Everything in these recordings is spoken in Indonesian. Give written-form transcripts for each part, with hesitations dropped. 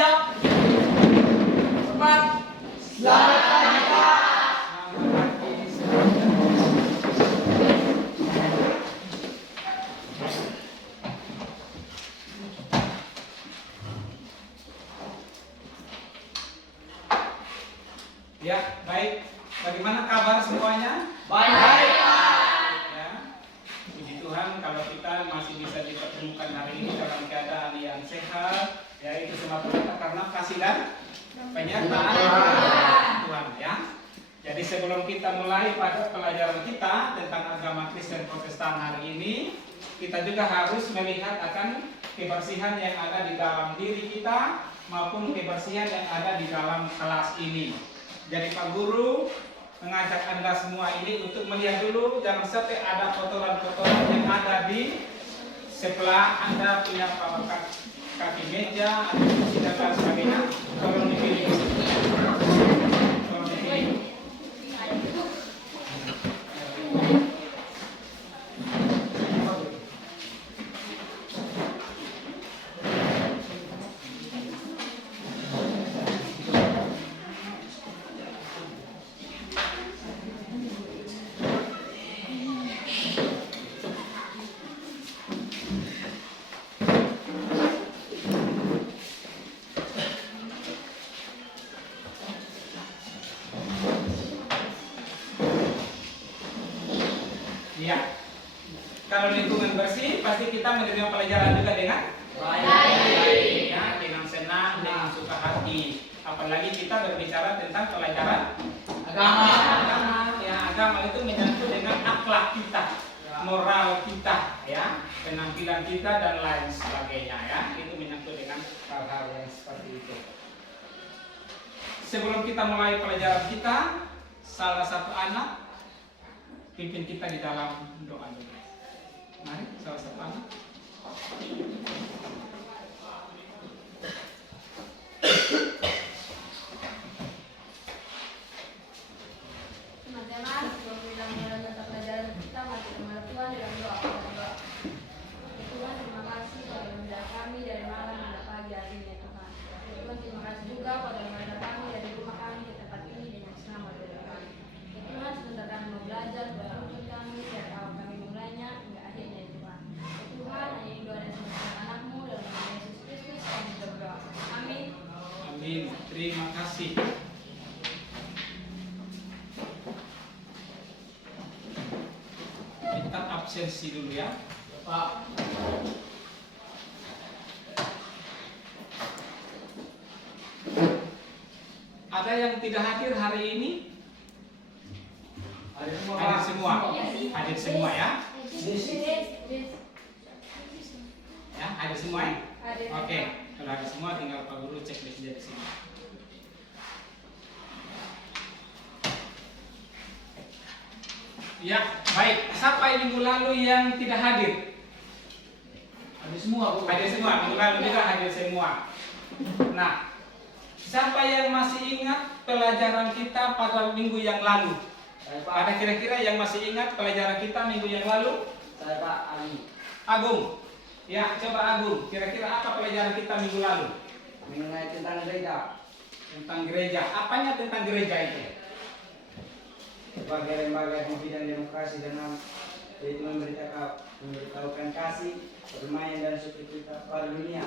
Siap. Cepat. Selamat pagi, Pak. Ya, baik. Bagaimana kabar semuanya? Baik, Pak. Ya, puji Tuhan kalau kita masih bisa dipertemukan hari ini dalam keadaan yang sehat, ya itu semata-mata karena kasih dan penyertaan Tuhan, ya. Jadi sebelum kita mulai pada pelajaran kita tentang agama Kristen Protestan hari ini, kita juga harus melihat akan kebersihan yang ada di dalam diri kita maupun kebersihan yang ada di dalam kelas ini. Jadi Pak Guru mengajak Anda semua ini untuk melihat dulu, jangan sampai ada kotoran-kotoran yang ada di sebelah Anda punya kaki meja atau kursi dan lain sebagainya. Tolong dipilih. Tolong dipilih. Ya, kalau lingkungan bersih, pasti kita menerima pelajaran juga dengan baik, ya, dengan senang, dengan suka hati. Apalagi kita berbicara tentang pelajaran agama. Ya, agama itu menyangkut dengan akhlak kita, moral kita, ya, penampilan kita dan lain sebagainya, ya. Itu menyangkut dengan hal-hal yang seperti itu. Sebelum kita mulai pelajaran kita, salah satu anak pimpin kita di dalam doa dulu. Mari, salah satu anak. Teman-teman, sebelum kita mulai mata pelajaran kita, mari kita menghadap Tuhan dalam doa. Tuhan, terima kasih pada membela kami dari malam hingga pagi hari ini, Tuhan. Tuhan, terima kasih juga pada membela kami dari rumah kami ke tempat ini dengan selamat, Tuhan. Tuhan, sebentar kami mau belajar, bertuntut kami dari awal kami mulainya hingga akhirnya, Tuhan. Tuhan, hanya ini doa dan semua anak-Mu dalam nama Yesus Kristus kami berdoa. Amin. Amin. Terima kasih. Kita absensi dulu ya, Pak. Ada yang tidak hadir hari ini? Hadir semua. Hadir semua ya. Ya, hadir semua ya? Oke, kalau hadir semua tinggal Pak Guru cek di sini. Ya, baik. Siapa yang minggu lalu yang tidak hadir? Hadir semua, Bu. Hadir semua, minggu lalu juga hadir semua. Nah, siapa yang masih ingat pelajaran kita pada minggu yang lalu? Ada kira-kira yang masih ingat pelajaran kita minggu yang lalu? Saya Pak Ali. Agung. Ya, coba Agung. Kira-kira apa pelajaran kita minggu lalu? Mengenai tentang gereja. Tentang gereja. Apanya tentang gereja itu? Sebagai lembaga di bidang demokrasi dan yaitu memberitahukan kasih, perdamaian dan sukacita pada dunia.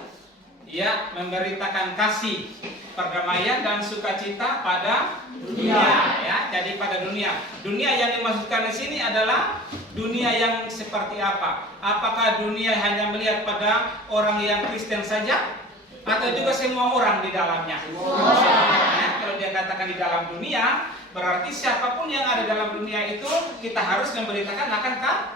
Ya, memberitakan kasih, perdamaian dan sukacita pada dunia. Ya, jadi pada dunia. Dunia yang dimaksudkan di sini adalah dunia yang seperti apa? Apakah dunia hanya melihat pada orang yang Kristen saja, atau juga semua orang di dalamnya? Ya, kalau dia katakan di dalam dunia, berarti siapapun yang ada dalam dunia itu kita harus memberitakan akan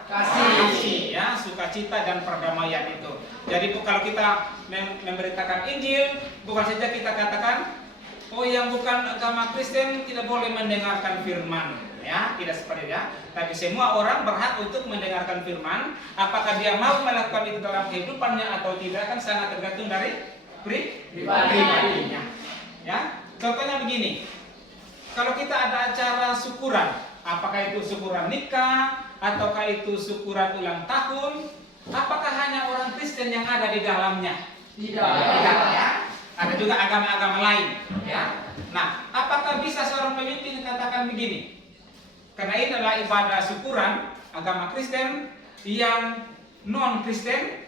kasih, ya, sukacita dan perdamaian itu. Jadi kalau kita memberitakan Injil, bukan saja kita katakan, oh yang bukan agama Kristen tidak boleh mendengarkan firman, ya, tidak seperti itu. Tapi semua orang berhak untuk mendengarkan firman. Apakah dia mau melakukan itu dalam kehidupannya atau tidak kan sangat tergantung dari pribadinya. Ya, contohnya begini. Kalau kita ada acara syukuran, apakah itu syukuran nikah, ataukah itu syukuran ulang tahun, apakah hanya orang Kristen yang ada di dalamnya? Tidak, ya. Ada juga agama-agama lain, ya. Nah, apakah bisa seorang pemimpin katakan begini? Karena ini adalah ibadah syukuran agama Kristen, yang non-Kristen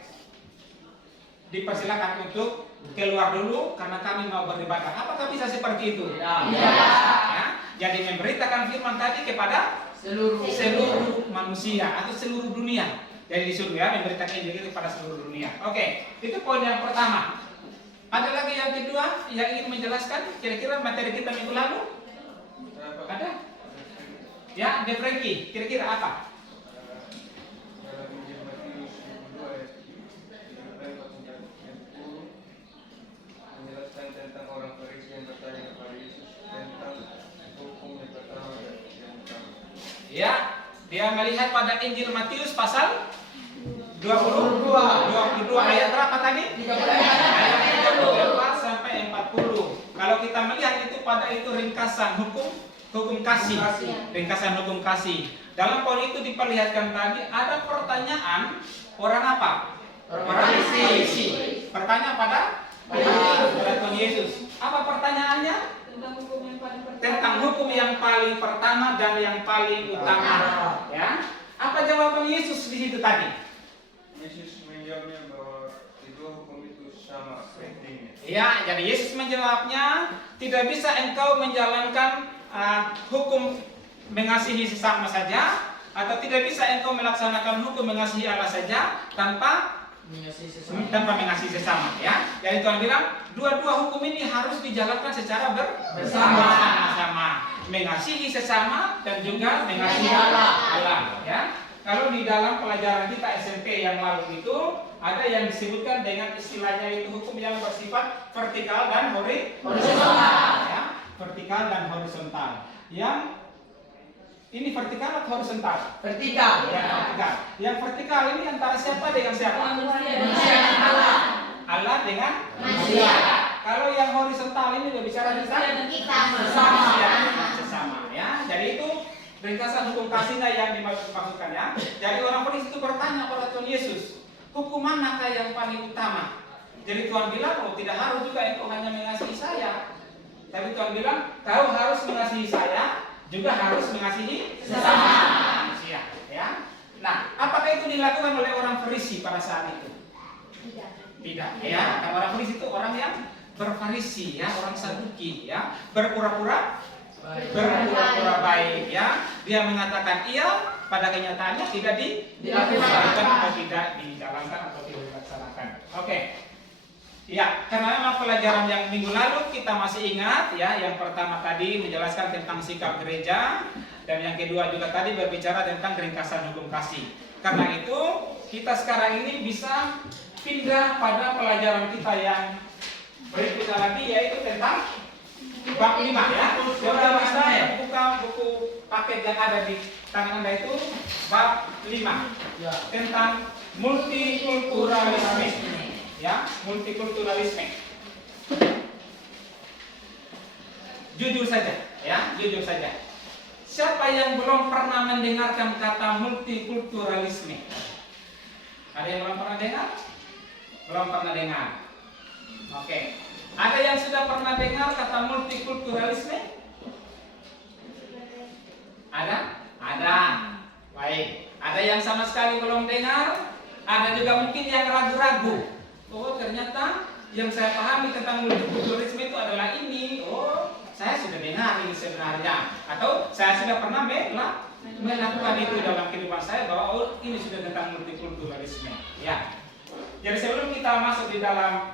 dipersilakan untuk keluar dulu karena kami mau beribadah. Apakah bisa seperti itu? Ya. Ya. Jadi memberitakan firman tadi kepada seluruh manusia atau seluruh dunia. Jadi disuruh ya memberitakan Injil kepada seluruh dunia. Oke, itu poin yang pertama. Ada lagi yang kedua yang ingin menjelaskan kira-kira materi kita minggu lalu? Ada? Ya, De Franky, kira-kira apa? Dalam Injil Matius 22 ayat 10 menjelaskan tentang orang Farisi yang bertanya kepada Yesus tentang hukum yang pertama dan yang utama. Ya, dia melihat pada Injil Matius pasal 22 ayat berapa tadi? Ayat 34 sampai 40. Kalau kita melihat itu pada itu ringkasan hukum kasih. Ringkasan hukum kasih. Dalam poin itu diperlihatkan tadi ada pertanyaan orang apa? Orang Farisi. Pertanyaan pada Tuhan Yesus. Apa pertanyaannya? Tentang hukum yang paling pertama dan yang paling utama. Ya. Apa jawaban Yesus di situ tadi? Yesus menjawabnya bahwa kedua hukum itu sama pentingnya. Ya, jadi Yesus menjawabnya, tidak bisa engkau menjalankan hukum mengasihi sesama saja, atau tidak bisa engkau melaksanakan hukum mengasihi Allah saja tanpa mengasihi sesama. Ya, jadi Tuhan bilang dua-dua hukum ini harus dijalankan secara bersama-sama, mengasihi sesama dan juga mengasihi Allah. Ya. Kalau di dalam pelajaran kita SMP yang lalu itu ada yang disebutkan dengan istilahnya itu hukum yang bersifat vertikal dan horizontal. Ya, vertikal dan horizontal. Yang ini vertikal atau horizontal? Vertikal. Ya, vertikal. Yang vertikal ini antara siapa dengan siapa? Allah dengan manusia. Kalau yang horizontal ini berbicara tentang sesama. Ya, jadi itu ringkasan hukum kasihnya yang dimaksudkan ya. Jadi orang Farisi itu bertanya kepada Tuhan Yesus, hukum manakah yang paling utama? Jadi Tuhan bilang, oh tidak harus juga engkau hanya mengasihi saya. Tapi Tuhan bilang, kau harus mengasihi saya, juga harus mengasihi sesama manusia. Ya. Nah, apakah itu dilakukan oleh orang Farisi pada saat itu? Tidak. Ya, karena orang Farisi itu orang yang berfarisi, ya, orang Saduki, ya, berpura-pura baik, ya. Dia mengatakan iya, pada kenyataannya tidak dilakukan atau tidak dijalankan atau tidak dilaksanakan. Oke. Ya, karena memang pelajaran yang minggu lalu kita masih ingat ya, yang pertama tadi menjelaskan tentang sikap gereja dan yang kedua juga tadi berbicara tentang ringkasan hukum kasih. Karena itu kita sekarang ini bisa pindah pada pelajaran kita yang berikutnya lagi, yaitu tentang bab 5 ya. Coba Anda buka buku paket yang ada di tangan Anda itu bab 5 tentang multikulturalisme. Ya, multikulturalisme. Jujur saja, ya, jujur saja. Siapa yang belum pernah mendengarkan kata multikulturalisme? Ada yang belum pernah dengar? Belum pernah dengar. Oke. Ada yang sudah pernah dengar kata multikulturalisme? Ada? Ada. Baik. Ada yang sama sekali belum dengar? Ada juga mungkin yang ragu-ragu. Oh, ternyata yang saya pahami tentang multikulturalisme itu adalah ini. Oh, saya sudah dengar ini sebenarnya. Atau saya sudah pernah melakukan itu dalam kehidupan saya, bahwa oh, ini sudah tentang multikulturalisme. Ya. Jadi sebelum kita masuk di dalam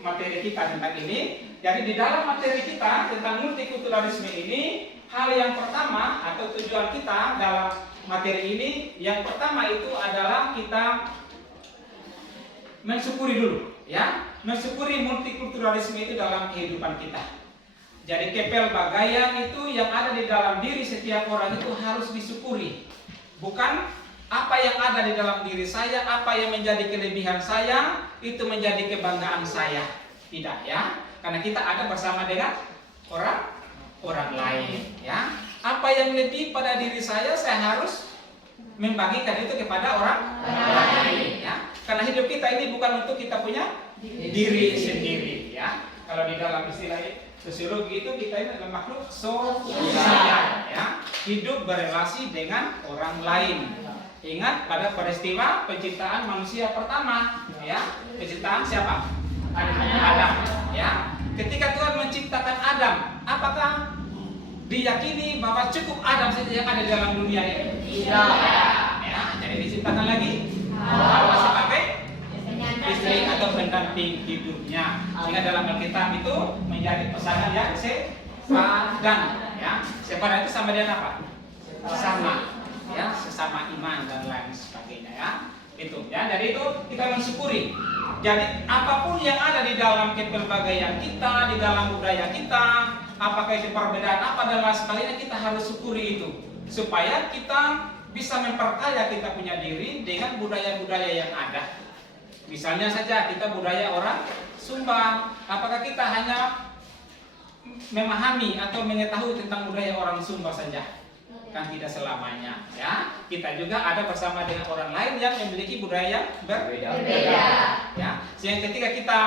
materi kita tentang ini, jadi di dalam materi kita tentang multikulturalisme ini, hal yang pertama atau tujuan kita dalam materi ini, yang pertama itu adalah kita mensyukuri dulu, ya, mensyukuri multikulturalisme itu dalam kehidupan kita. Jadi kepel bagayan itu yang ada di dalam diri setiap orang itu harus disyukuri. Bukan apa yang ada di dalam diri saya, apa yang menjadi kelebihan saya, itu menjadi kebanggaan saya. Tidak, ya. Karena kita ada bersama dengan orang lain, ya. Apa yang lebih pada diri saya harus membagikan itu kepada orang lain, ya. Karena hidup kita ini bukan untuk kita punya diri sendiri, ya. Kalau di dalam istilah sosiologi itu kita ini adalah makhluk sosial, ya, hidup berelasi dengan orang lain. Ingat pada peristiwa penciptaan manusia pertama, ya, penciptaan siapa? Adam, ya. Ketika Tuhan menciptakan Adam, apakah diyakini bahwa cukup Adam saja yang ada di dalam dunia ini? Tidak. Ya, jadi diciptakan lagi Hawa sebagai istri atau pendamping hidupnya. Sehingga dalam Alkitab itu menjadi pasangan yang sepadan, ya. Sepadan itu sama dengan apa? Sama, ya, sesama iman dan lain sebagainya, ya. Itu, ya. Jadi itu kita mensyukuri. Jadi apapun yang ada di dalam kepelbagaian kita, di dalam budaya kita, apakah itu perbedaan apa dan lain sebagainya, kita harus syukuri itu supaya kita bisa memperkaya kita punya diri dengan budaya-budaya yang ada. Misalnya saja kita budaya orang Sumba, apakah kita hanya memahami atau mengetahui tentang budaya orang Sumba saja? Kan tidak selamanya, ya. Kita juga ada bersama dengan orang lain yang memiliki budaya yang berbeda. Ya. Sehingga ketika kita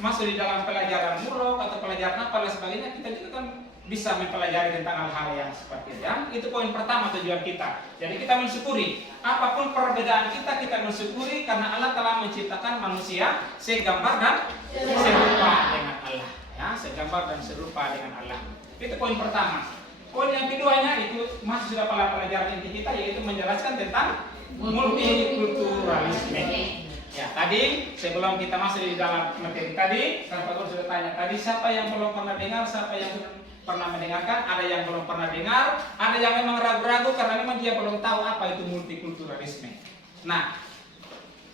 masuk di dalam pelajaran murok atau pelajaran apa dan sebagainya, kita juga kan bisa mempelajari tentang hal-hal yang seperti itu. Ya. Itu poin pertama tujuan kita. Jadi kita mensyukuri apapun perbedaan kita, kita mensyukuri karena Allah telah menciptakan manusia segambar dan serupa dengan Allah. Ya, segambar dan serupa dengan Allah. Itu poin pertama. Poin yang keduanya itu masih sudah pelajaran inti kita, yaitu menjelaskan tentang multikulturalisme. Ya, tadi sebelum kita masuk di dalam materi tadi, Kang Pak Guru sudah tanya tadi siapa yang belum pernah dengar, siapa yang belum pernah mendengarkan, ada yang belum pernah dengar, ada yang memang ragu-ragu karena memang dia belum tahu apa itu multikulturalisme. Nah,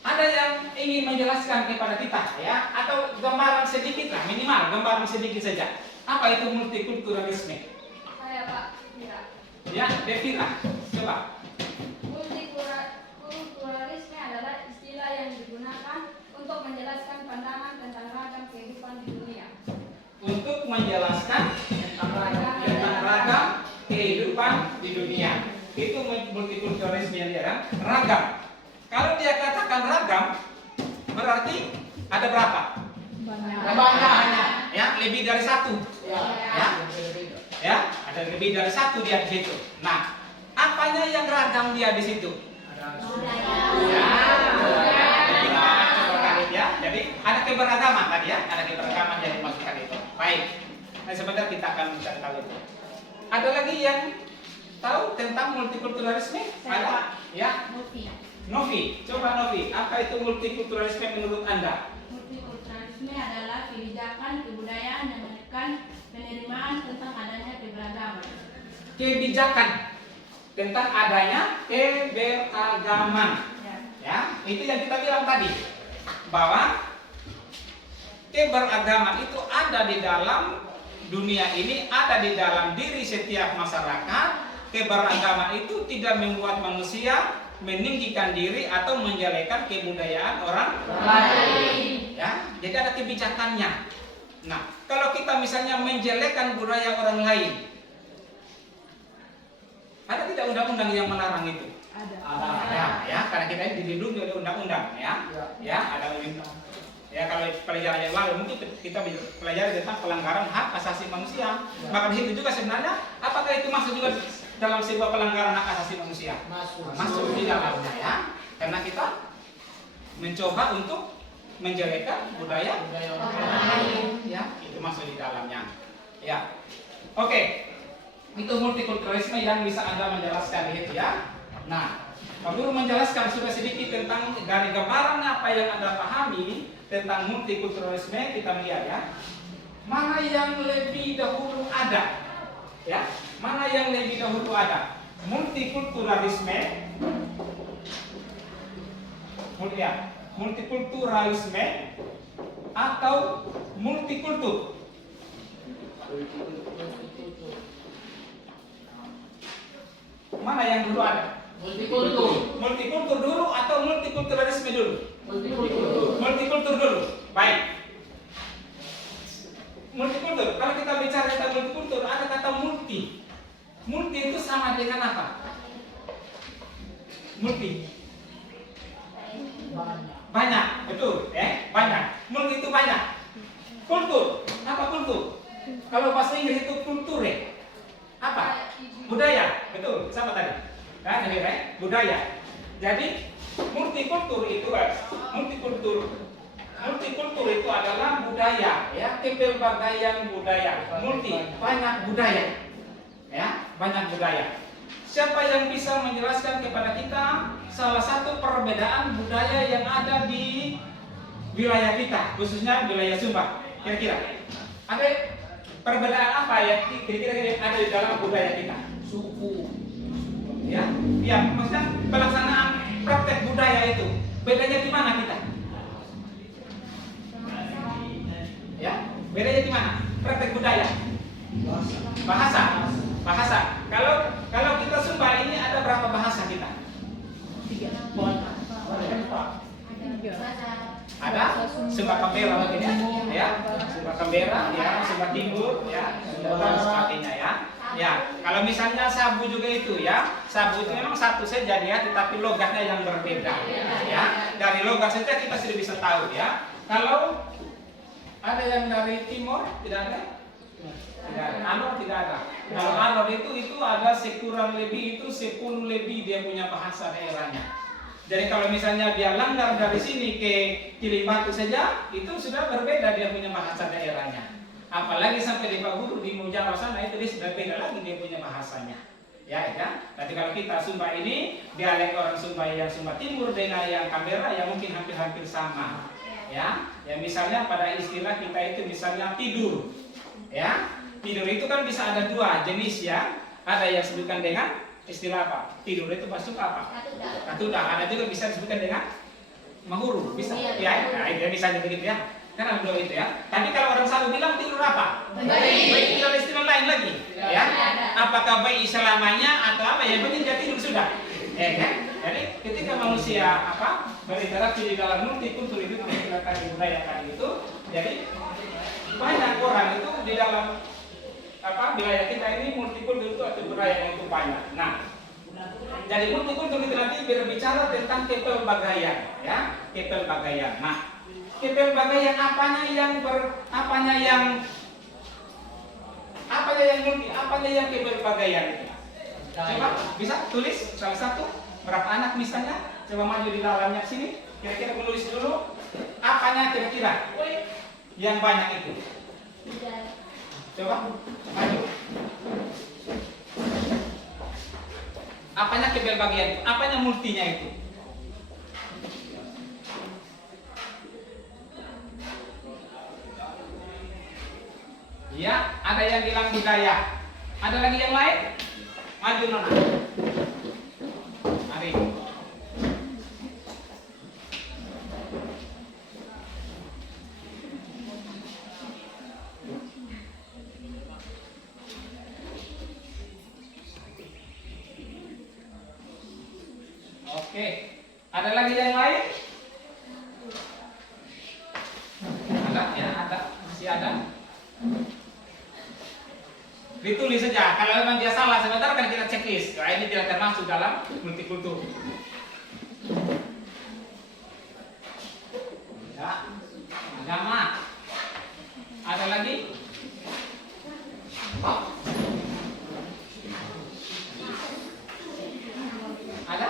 ada yang ingin menjelaskan kepada kita, ya, atau gambaran sedikit lah, minimal gambaran sedikit saja. Apa itu multikulturalisme? Saya Pak Mira. Ya, Devira, coba. Multikulturalisme adalah istilah yang digunakan untuk menjelaskan pandangan tentang ragam kehidupan di dunia. Untuk menjelaskan tentang ragam kehidupan di dunia. Itu multikulturalisme yang dia kan? Ragam. Kalau dia katakan ragam, berarti ada berapa? Banyak. Ya, lebih dari satu. Ya, ada lebih dari satu dia di situ. Nah, apanya yang ragam dia di situ? Ya, jadi ada keberagaman tadi, ya, ada keberagaman yang dimaksudkan itu. Baik, nah sebentar kita akan mencari tahu itu. Ada lagi yang tahu tentang multikulturalisme? Ada? Ya, Novi, coba Novi, apa itu multikulturalisme menurut Anda? Multikulturalisme adalah kebijakan kebudayaan yang menekan penerimaan tentang adanya keberagaman. Kebijakan tentang adanya keberagaman. Ya, itu yang kita bilang tadi, bahwa keberagaman itu ada di dalam dunia ini, ada di dalam diri setiap masyarakat. Keberagaman itu tidak membuat manusia meninggikan diri atau menjelekan kebudayaan orang lain. Ya, jadi ada kebijakannya. Nah, kalau kita misalnya menjelekkan budaya orang lain, ada tidak undang-undang yang melarang itu? Ada. Ya, karena kita ini dilindungi oleh undang-undang, ya. Ya, ada undang. Ya, kalau pelajaran yang lalu mungkin kita pelajari tentang pelanggaran hak asasi manusia. Maka di situ juga sebenarnya, apakah itu masuk juga dalam sebuah pelanggaran hak asasi manusia? Masuk di dalamnya, ya. Karena kita mencoba untuk menjelekkan budaya orang lain, ya, itu masuk di dalamnya. Ya, oke, itu multikulturalisme yang bisa Anda menjelaskan itu, ya. Nah, Pak Guru menjelaskan sudah sedikit tentang dari gambaran apa yang Anda pahami tentang multikulturalisme. Kita lihat, ya, mana yang lebih dahulu ada, ya, mana yang lebih dahulu ada, multikulturalisme, multikulturalisme atau multikultur? Mana yang dulu ada? Multikultur dulu atau multikulturalisme dulu? Multikultur dulu. Baik. Multikultur. Kalau kita bicara tentang multikultur, ada kata multi. Multi itu sama dengan apa? Multi. Banyak, betul, banyak. Multi itu banyak. Kultur, apa Kalau bahasa Inggris itu kulture. Apa? Budaya. Betul. Sama tadi. Kan, budaya. Jadi multikultur itu adalah budaya, ya, kepelbagaian budaya, banyak budaya, ya, banyak budaya. Siapa yang bisa menjelaskan kepada kita salah satu perbedaan budaya yang ada di wilayah kita, khususnya wilayah Sumba? Kira-kira ada perbedaan apa ya? Kira-kira ada di dalam budaya kita? Suku, ya, maksudnya pelaksanaan praktek budaya itu bedanya di mana kita? Ya, bedanya di mana? Praktek budaya. Bahasa. Kalau kita Sumba ini ada berapa bahasa kita? Ada Sumba Kambera mungkin ya, Sumba Kambera, ya, Sumba Timur, ya, dan sebagainya ya. Ya, kalau misalnya Sabu juga itu ya, Sabu itu memang satu saja dia, tetapi logatnya yang berbeda. Ya, dari logat saja kita sudah bisa tahu ya. Kalau ada yang dari timur, tidak ada? Tidak ada. Anor tidak ada. Kalau Anor itu ada sekurang lebih itu 10 lebih dia punya bahasa daerahnya. Jadi kalau misalnya dia langgar dari sini ke Kilibatu saja, itu sudah berbeda dia punya bahasa daerahnya. Apalagi sampai di Bahuru, di Mujawa sana itu dia sudah beda lagi dia punya bahasanya. Ya kan? Nanti kalau kita Sumba ini, dialek orang Sumba yang Sumba Timur dengan yang Kambera yang mungkin hampir-hampir sama. Ya, misalnya pada istilah kita itu misalnya tidur. Ya, tidur itu kan bisa ada dua jenis ya. Ada yang disebutkan dengan istilah apa? Tidur itu masuk apa? Katuda. Ada juga bisa disebutkan dengan mahuru, bisa. Ya, nah, itu bisa begitu ya. Kan ada dua itu ya. Tapi kalau orang Sabu bilang tidur apa? Baik. Tidak ada istilah lain lagi. Ya. Apakah baik selamanya atau apa? Yang penting dia tidur sudah. Ya kan? Jadi ketika manusia berinteraksi di dalam multikultur itu menggunakan budaya tadi itu, jadi banyak orang itu di dalam wilayah kita ini multikultur itu atau budaya yang itu banyak. Nah, jadi multikultur itu nanti berbicara tentang kepelbagaian, ya, kepelbagaian. Nah, kepelbagaian apanya yang kepelbagaian itu? Coba bisa tulis salah satu berapa anak misalnya, coba maju di dalamnya sini, kira-kira menulis dulu apanya kira-kira yang banyak itu. Coba maju. Apanya kepelbagaian? Apanya multinya itu? Ya, ada yang bilang budaya. Ada lagi yang lain? Maju Nona. Mari. Oke. Ada lagi yang lain? Ada ya, ada. Masih ada. Ditulis saja. Kalau memang dia salah sebentar kan kita checklist. Nah, ini tidak termasuk dalam multikultur. Ya, agama. Ada lagi? Ada?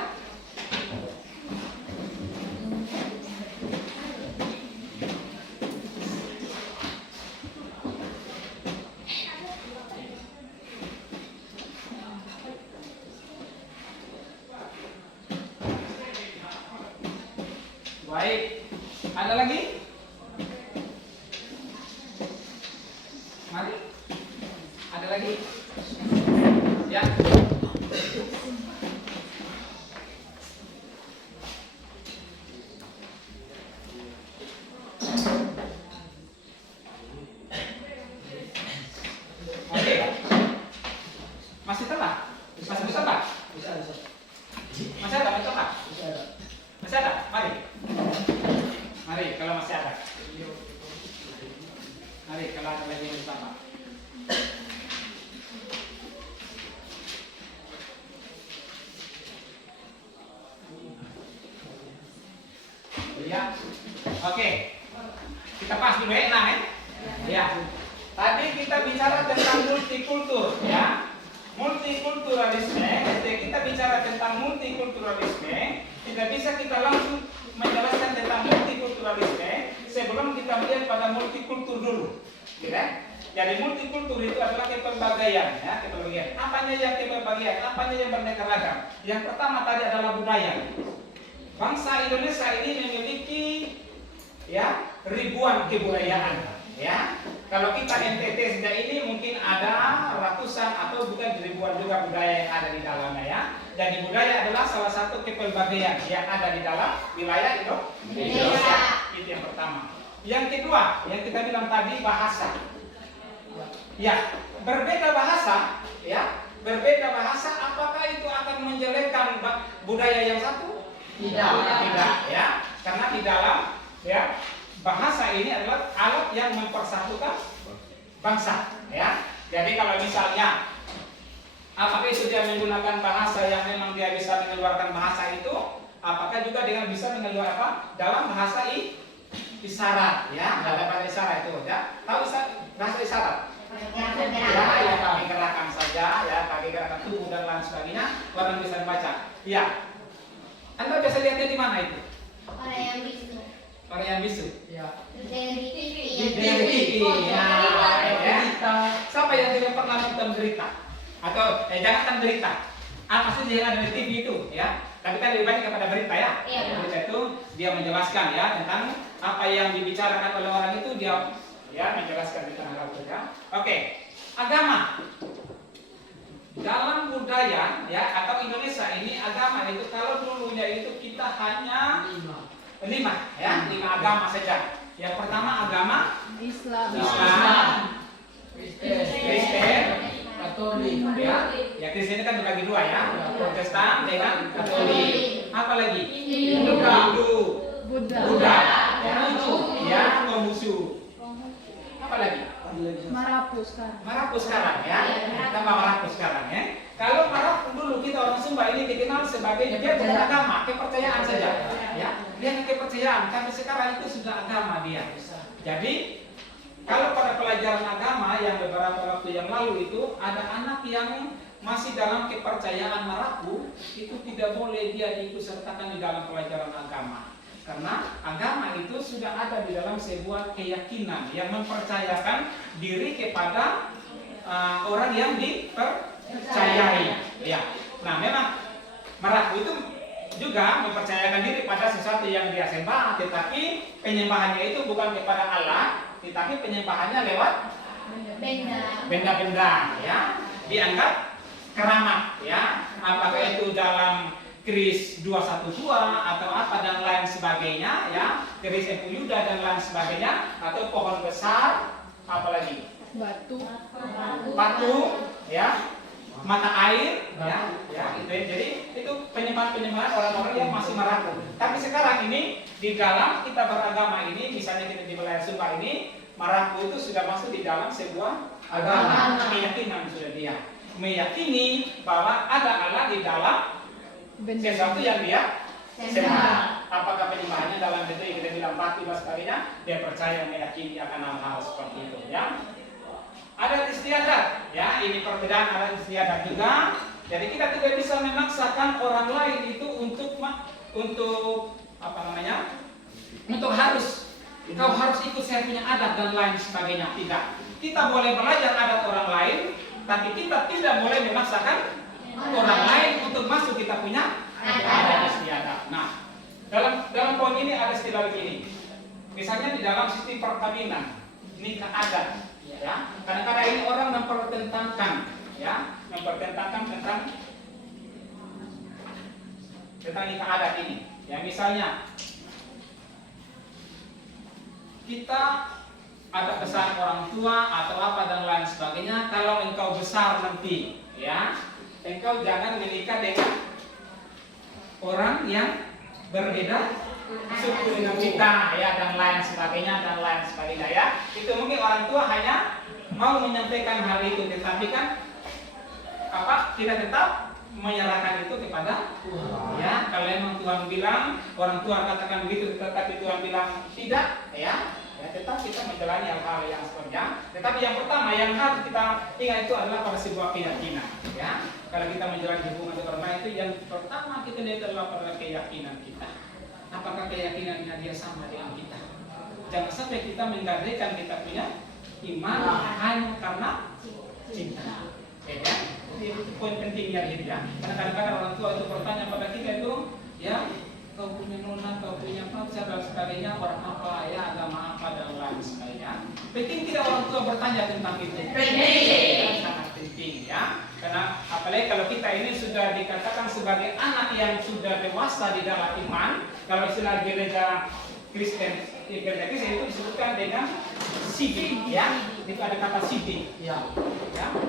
Baik, ada lagi? Mari, ada lagi? Ya. Oke, masih telat? Masih bisa tak? Bisa. Masih ada? Masih telat? Bisa ada. Masih ada? Mari. Mari kalau masih ada. Mari kalau ada lagi yang sama. Ya. Oke. Kita pas dulu ya, 6 ya. Ya. tadi kita bicara tentang multikultur, ya. Multikulturalisme, ketika kita bicara tentang multikulturalisme, tidak bisa kita langsung menjelaskan tentang multikulturalisme sebelum kita melihat pada multikultur dulu, ya. Jadi multikultur itu adalah kepelbagaian, ya, kepelbagaian. Apanya yang kepelbagaian? Apanya yang beraneka ragam? Yang pertama tadi adalah budaya. Bangsa Indonesia ini memiliki, ya, ribuan kebudayaan, ya. Kalau kita NTT sejak ini mungkin ada ratusan atau bukan ribuan juga budaya yang ada di dalamnya, ya. Jadi budaya adalah salah satu kepelbagaian yang ada di dalam wilayah Indonesia. Itu yang pertama. Yang kedua, yang kita bilang tadi bahasa. Ya, berbeda bahasa, ya. Berbeda bahasa, apakah itu akan menjelekkan budaya yang satu? Tidak, ya. Karena di dalam, ya, bahasa ini adalah alat yang mempersatukan bangsa, ya. Jadi kalau misalnya apakah itu dia menggunakan bahasa yang memang dia bisa mengeluarkan bahasa itu, apakah juga dengan bisa mengeluarkan apa? Dalam bahasa isyarat, ya. Dalam bahasa isyarat itu, ya. Tahu bahasa isyarat? Ya, kaki gerakan saja, ya, kaki gerakan tubuh dan lain sebagainya, orang bisa membaca. Ya. Anda biasa lihatnya di mana itu? Orang yang bisu. Orang yang bisu. Ya. Dari TV. Di TV. Ya. Siapa yang tidak pernah nonton berita? Atau jangankan berita. Apa saja yang ada di TV itu, ya? Tapi kan lebih banyak kepada berita, ya. Iya. Berita itu dia menjelaskan, ya, tentang apa yang dibicarakan oleh orang itu, dia, ya, menjelaskan tentang hal itu, ya. Oke. Agama. Dalam budaya, ya, atau Indonesia ini agama itu kalau dulunya itu kita hanya lima, ya, 5 agama saja. Yang pertama agama Islam. Kristen, Katolik. ya. Ya, Kristen kan dibagi 2, ya. Protestan dengan Katolik. Apa lagi? Hindu, Buddha, ya, Konghucu. Apa lagi? Marapu sekarang. Marapu sekarang, ya. Tambah Marapu sekarang, ya. Kalau Marapu dulu kita orang Sumba ini dikenal sebagai dia bukan agama, kepercayaan saja, ya. Dia kepercayaan, tapi sekarang itu sudah agama dia. Jadi kalau pada pelajaran agama yang beberapa waktu yang lalu itu ada anak yang masih dalam kepercayaan Marapu, itu tidak boleh dia diikutsertakan di dalam pelajaran agama. Karena agama itu sudah ada di dalam sebuah keyakinan yang mempercayakan diri kepada orang yang dipercayai. Ya. Nah, memang Marapu itu juga mempercayakan diri pada sesuatu yang dia sembah, tetapi penyembahannya itu bukan kepada Allah, tetapi penyembahannya lewat benda-benda, ya. Dianggap keramat, ya. Apakah itu dalam keris 212 atau apa dan lain sebagainya, ya, keris Empu Yuda dan lain sebagainya, atau pohon besar, apalagi batu, ya, mata air, ya, itu. Jadi itu penyembahan orang-orang yang masih Marapu. Tapi sekarang ini di dalam kita beragama ini, misalnya kita di wilayah Sumba ini, Marapu itu sudah masuk di dalam sebuah agama, keyakinan sudah dia meyakini bahwa ada Allah di dalam sesuatu yang dia sembah. Apakah penyembahannya dalam bentuk yang kita bilang batu dan sebagainya, dia percaya meyakini akan hal-hal seperti itu, ya. Adat istiadat, ya, ini perbedaan adat istiadat juga. Jadi kita tidak bisa memaksakan orang lain itu untuk apa namanya? Untuk kau harus ikut saya punya adat dan lain sebagainya. Tidak. Kita boleh belajar adat orang lain, tapi kita tidak boleh memaksakan orang lain untuk masuk kita punya adat istiadat. Nah, dalam poin ini ada istilah begini. Misalnya di dalam sistem perkawinan, nikah adat, ya. Kadang-kadang ini orang mempertentangkan, ya, tentang nikah adat ini. Ya, misalnya kita ada pesan orang tua atau apa dan lain sebagainya, kalau engkau besar nanti, ya, engkau jangan menikah dengan orang yang berbeda suku dengan kita, ya, dan lain sebagainya, ya. Itu mungkin orang tua hanya mau menyampaikan hal itu, tetapi kan tidak tetap menyerahkan itu kepada Tuhan, ya. Kalau memang Tuhan bilang, orang tua katakan begitu, tetapi Tuhan bilang tidak, ya tetap kita menjalani hal-hal yang sebenarnya. Tetapi yang pertama pertama yang harus kita ingat itu adalah pada sebuah keyakinan, ya. Kalau kita menjalani hubungan dengan orang lain itu yang pertama kita lihat adalah pada keyakinan kita. Apakah keyakinannya dia sama dengan kita? Jangan sampai kita menggadaikan kita punya iman hanya karena cinta. Ya, itu poin pentingnya gitu ya. Karena kadang-kadang orang tua itu bertanya pada kita itu, ya, kau punya nona, kau punya pacar dan sebagainya, orang apa, ya, agama apa dan lain sebagainya. Penting tidak orang tua bertanya tentang itu? Penting. Sangat penting ya. Karena apalagi kalau kita ini sudah dikatakan sebagai anak yang sudah dewasa di dalam iman, kalau istilah gereja Kristen itu disebutkan dengan sidi, ya. Itu ada kata sidi. Ya.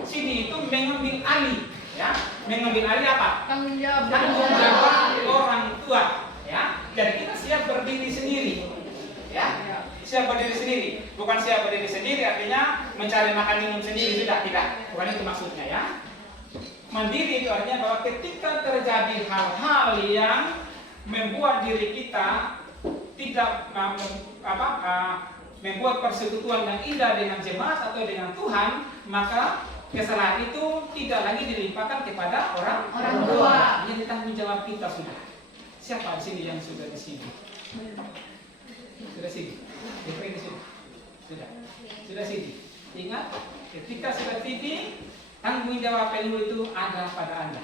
Sidi itu mengambil alih, ya. Mengambil alih apa? Tanggung jawab orang tua, ya. Jadi kita siap berdiri sendiri, ya. Siap berdiri sendiri. Bukan siap berdiri sendiri artinya mencari makan minum sendiri, sudah tidak. Bukan itu maksudnya, ya. Mandiri itu artinya bahwa ketika terjadi hal-hal yang membuat diri kita tidak membuat persekutuan yang indah dengan jemaat atau dengan Tuhan, maka kesalahan itu tidak lagi dilimpahkan kepada orang tua. Ini tanggung jawab kita sudah. Siapa di sini yang sudah di sini? Sudah sini. Di sini. Sudah sini. Ingat, ketika sudah sini, tanggung jawab penuh itu ada pada Anda.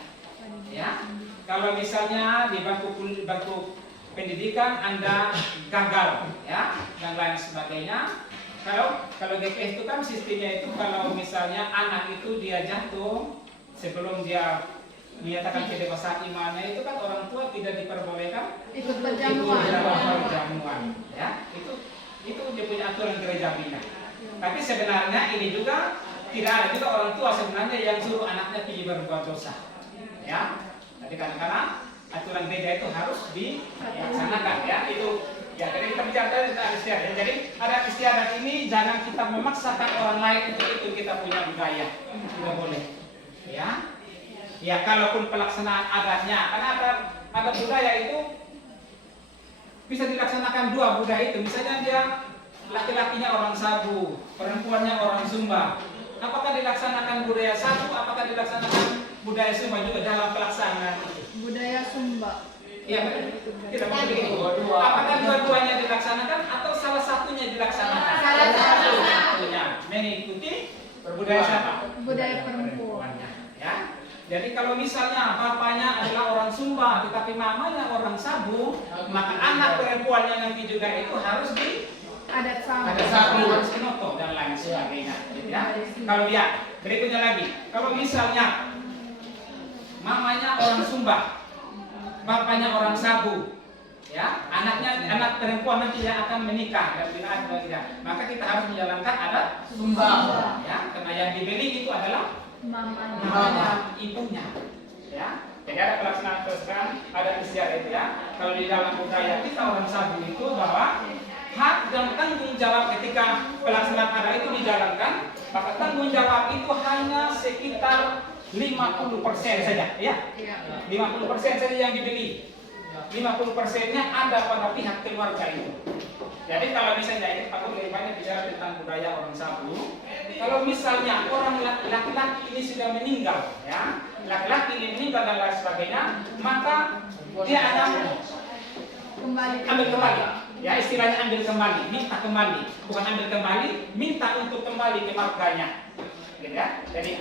Ya. Kalau misalnya di bangku pendidikan Anda gagal, ya, dan lain sebagainya. Kalau GKS itu kan sistemnya itu kalau misalnya anak itu dia jatuh sebelum dia menyatakan kedewasaan imannya itu kan orang tua tidak diperbolehkan ikut perjamuan. Ya, itu dia punya aturan gereja Bina. Tapi sebenarnya ini juga tidak ada juga orang tua sebenarnya yang suruh anaknya pergi berbuat dosa. Ya, tapi kadang-kadang aturan gereja itu harus dilaksanakan, ya. Itu ya, jadi kita bicara tentang istiadat. Jadi ada istiadat ini jangan kita memaksakan orang lain untuk itu kita punya budaya, tidak boleh, ya. Ya, kalaupun pelaksanaan adatnya, karena adat budaya itu bisa dilaksanakan dua budaya itu. Misalnya dia laki-lakinya orang Sabu, perempuannya orang Sumba. Apakah dilaksanakan budaya Sabu? Apakah dilaksanakan budaya Sumba juga dalam pelaksanaan itu? Budaya Sumba. Iya, kita mau begini. Apakah dua-duanya dilaksanakan atau salah satunya dilaksanakan? Salah satunya mengikuti budaya siapa? Budaya perempuan. Ya. Jadi kalau misalnya bapaknya adalah orang Sumba, tetapi mamanya orang Sabu, maka anak perempuannya nanti juga itu harus di Adat Sabu. Harus kenoto dan lain sebagainya. Ya. Kalau ya, berikutnya lagi, kalau misalnya mamanya orang Sumba, bapaknya orang Sabu, ya, anak perempuan nanti yang akan menikah dan bila ada tidak, maka kita harus menjalankan adat Sumba, ya, karena yang dibeli itu adalah mama ibunya, ya. Jadi ada pelaksanaan ada istiadat itu, ya. Kalau di dalam budaya kita orang Sabu itu bahwa hak dan tanggung jawab ketika pelaksanaan adat itu dijalankan, maka tanggung jawab itu hanya sekitar 50% saja, ya. 50% saja yang dibeli. 50%-nya ada pada pihak keluarga itu. Jadi kalau misalnya ini aku lebih banyak bicara tentang budaya orang Sabu. Kalau misalnya orang laki-laki ini sudah meninggal, ya, laki-laki ini meninggal dan lain sebagainya, maka dia akan ambil kembali. Ya, istilahnya ambil kembali, minta kembali, bukan ambil kembali, minta untuk kembali ke marganya. Gitu ya. Jadi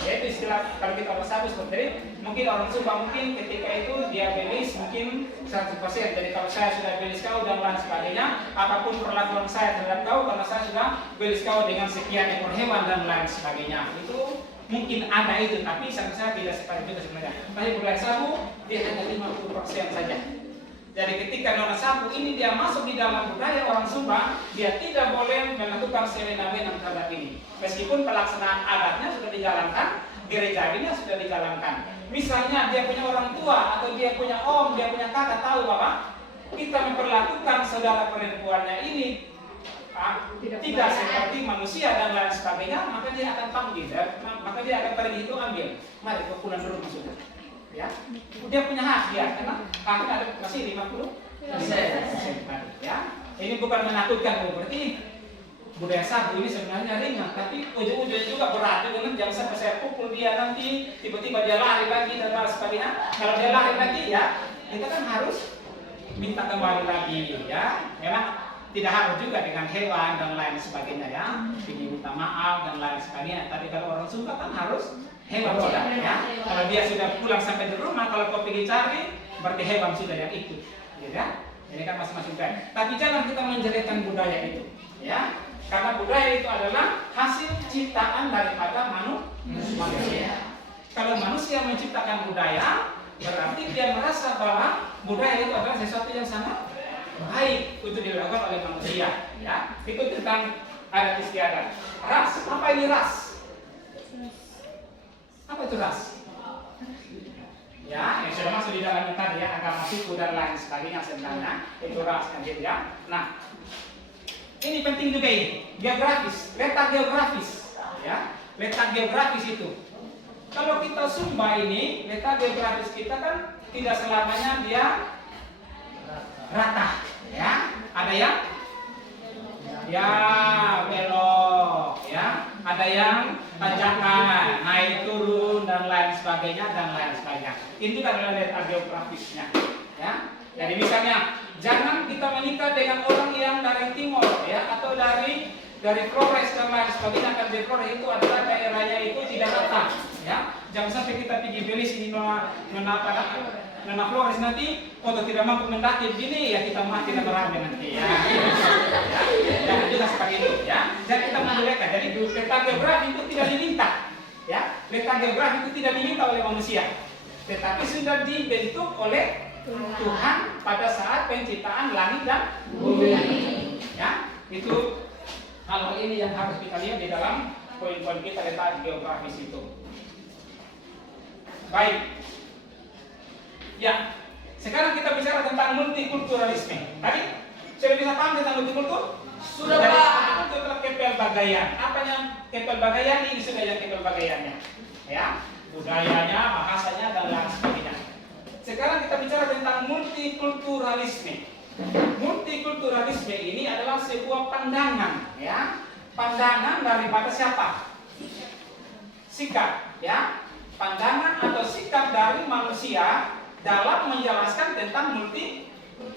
ya itu istilah kalau kita orang Sabu seperti ini, mungkin orang Sumba mungkin ketika itu dia belis mungkin 100%. Jadi kalau saya sudah belis kau dan lain sebagainya, apapun perlakuan saya terhadap kau karena saya sudah belis kau dengan sekian ekor hewan dan lain sebagainya. Itu mungkin ada itu, tapi saya tidak seperti itu sebenarnya. Tapi budaya Sabu dia hanya 50% saja. Jadi ketika nona Sabu ini dia masuk di dalam budaya orang Sumba, dia tidak boleh melakukan semena-mena terhadap ini. Meskipun pelaksanaan adatnya sudah dijalankan, gerejawinya sudah dijalankan. Misalnya dia punya orang tua atau dia punya om, dia punya kakak tahu bahwa kita memperlakukan saudara perempuannya ini tidak seperti manusia dan lain sebagainya, maka dia akan panggil, maka dia akan pergi itu ambil. Mari ke pulang dulu maksudnya. Ya, dia punya hak ya, karena haknya ada masih 50%. Ya, ini bukan menakutkan, berarti budaya sabu ini sebenarnya ringan, tapi ujung-ujungnya juga berat juga kan. Jangan sampai saya pukul dia nanti tiba-tiba dia lari lagi dan sebagainya. Kalau dia lari lagi ya kita kan harus minta kembali lagi ya. Memang tidak harus juga dengan hewan dan lain sebagainya ya. Minta maaf dan lain sebagainya. Tapi kalau orang suka kan harus hewan sudah ya. Kalau dia sudah pulang sampai di rumah, kalau kau pergi cari, berarti hewan sudah yang ikut, ya. Ini kan masing-masing budaya. Tapi jangan kita menjelekkan budaya itu, ya. Karena budaya itu adalah hasil ciptaan daripada manusia. Kalau manusia menciptakan budaya, berarti dia merasa bahwa budaya itu adalah sesuatu yang sangat baik untuk dilakukan oleh manusia, ya. Itu tentang adat istiadat. Ras, apa ini ras? Apa itu ras? Ya, yang sudah masuk di dalamnya tadi ya, agama suku dan lain sebagainya sebenarnya itu ras kan gitu ya. Nah, ini penting juga ini, geografis, letak geografis, ya, letak geografis itu. Kalau kita Sumba ini, letak geografis kita kan tidak selamanya dia rata, ya. Ada yang ya belok, ya. Ada yang tanjakan, naik turun dan lain sebagainya dan lain sebagainya. Itu adalah letak geografisnya, ya. Jadi misalnya jangan kita menikah dengan orang yang dari timur, ya, atau dari Flores dan lain sebagainya. Karena di Flores itu adalah daerahnya itu tidak rata, ya. Jangan sampai kita pergi beli sini Nona Flores nanti kalau tidak mampu mendaki begini ya kita mati dan merame nanti ya. Jangan juga seperti itu ya. Jangan kita menjelekkan. Jadi letak geografi itu tidak diminta, ya. Letak geografi itu tidak diminta oleh manusia, tetapi sudah dibentuk oleh Tuhan pada saat penciptaan langit dan bumi. Ya, itu hal ini yang harus kita lihat di dalam poin-poin kita letak geografis itu. Baik. Ya, sekarang kita bicara tentang multikulturalisme. Tadi sudah bisa paham tentang multikultur? Sudah. Itu adalah kepelbagaian. Apanya kepelbagaian? Ini sudah yang kepelbagaiannya. Ya, budayanya, bahasanya dan lain sebagainya. Sekarang kita bicara tentang multikulturalisme. Multikulturalisme ini adalah sebuah pandangan, ya. Pandangan daripada siapa? Sikap, ya. Pandangan atau sikap dari manusia dalam menjelaskan tentang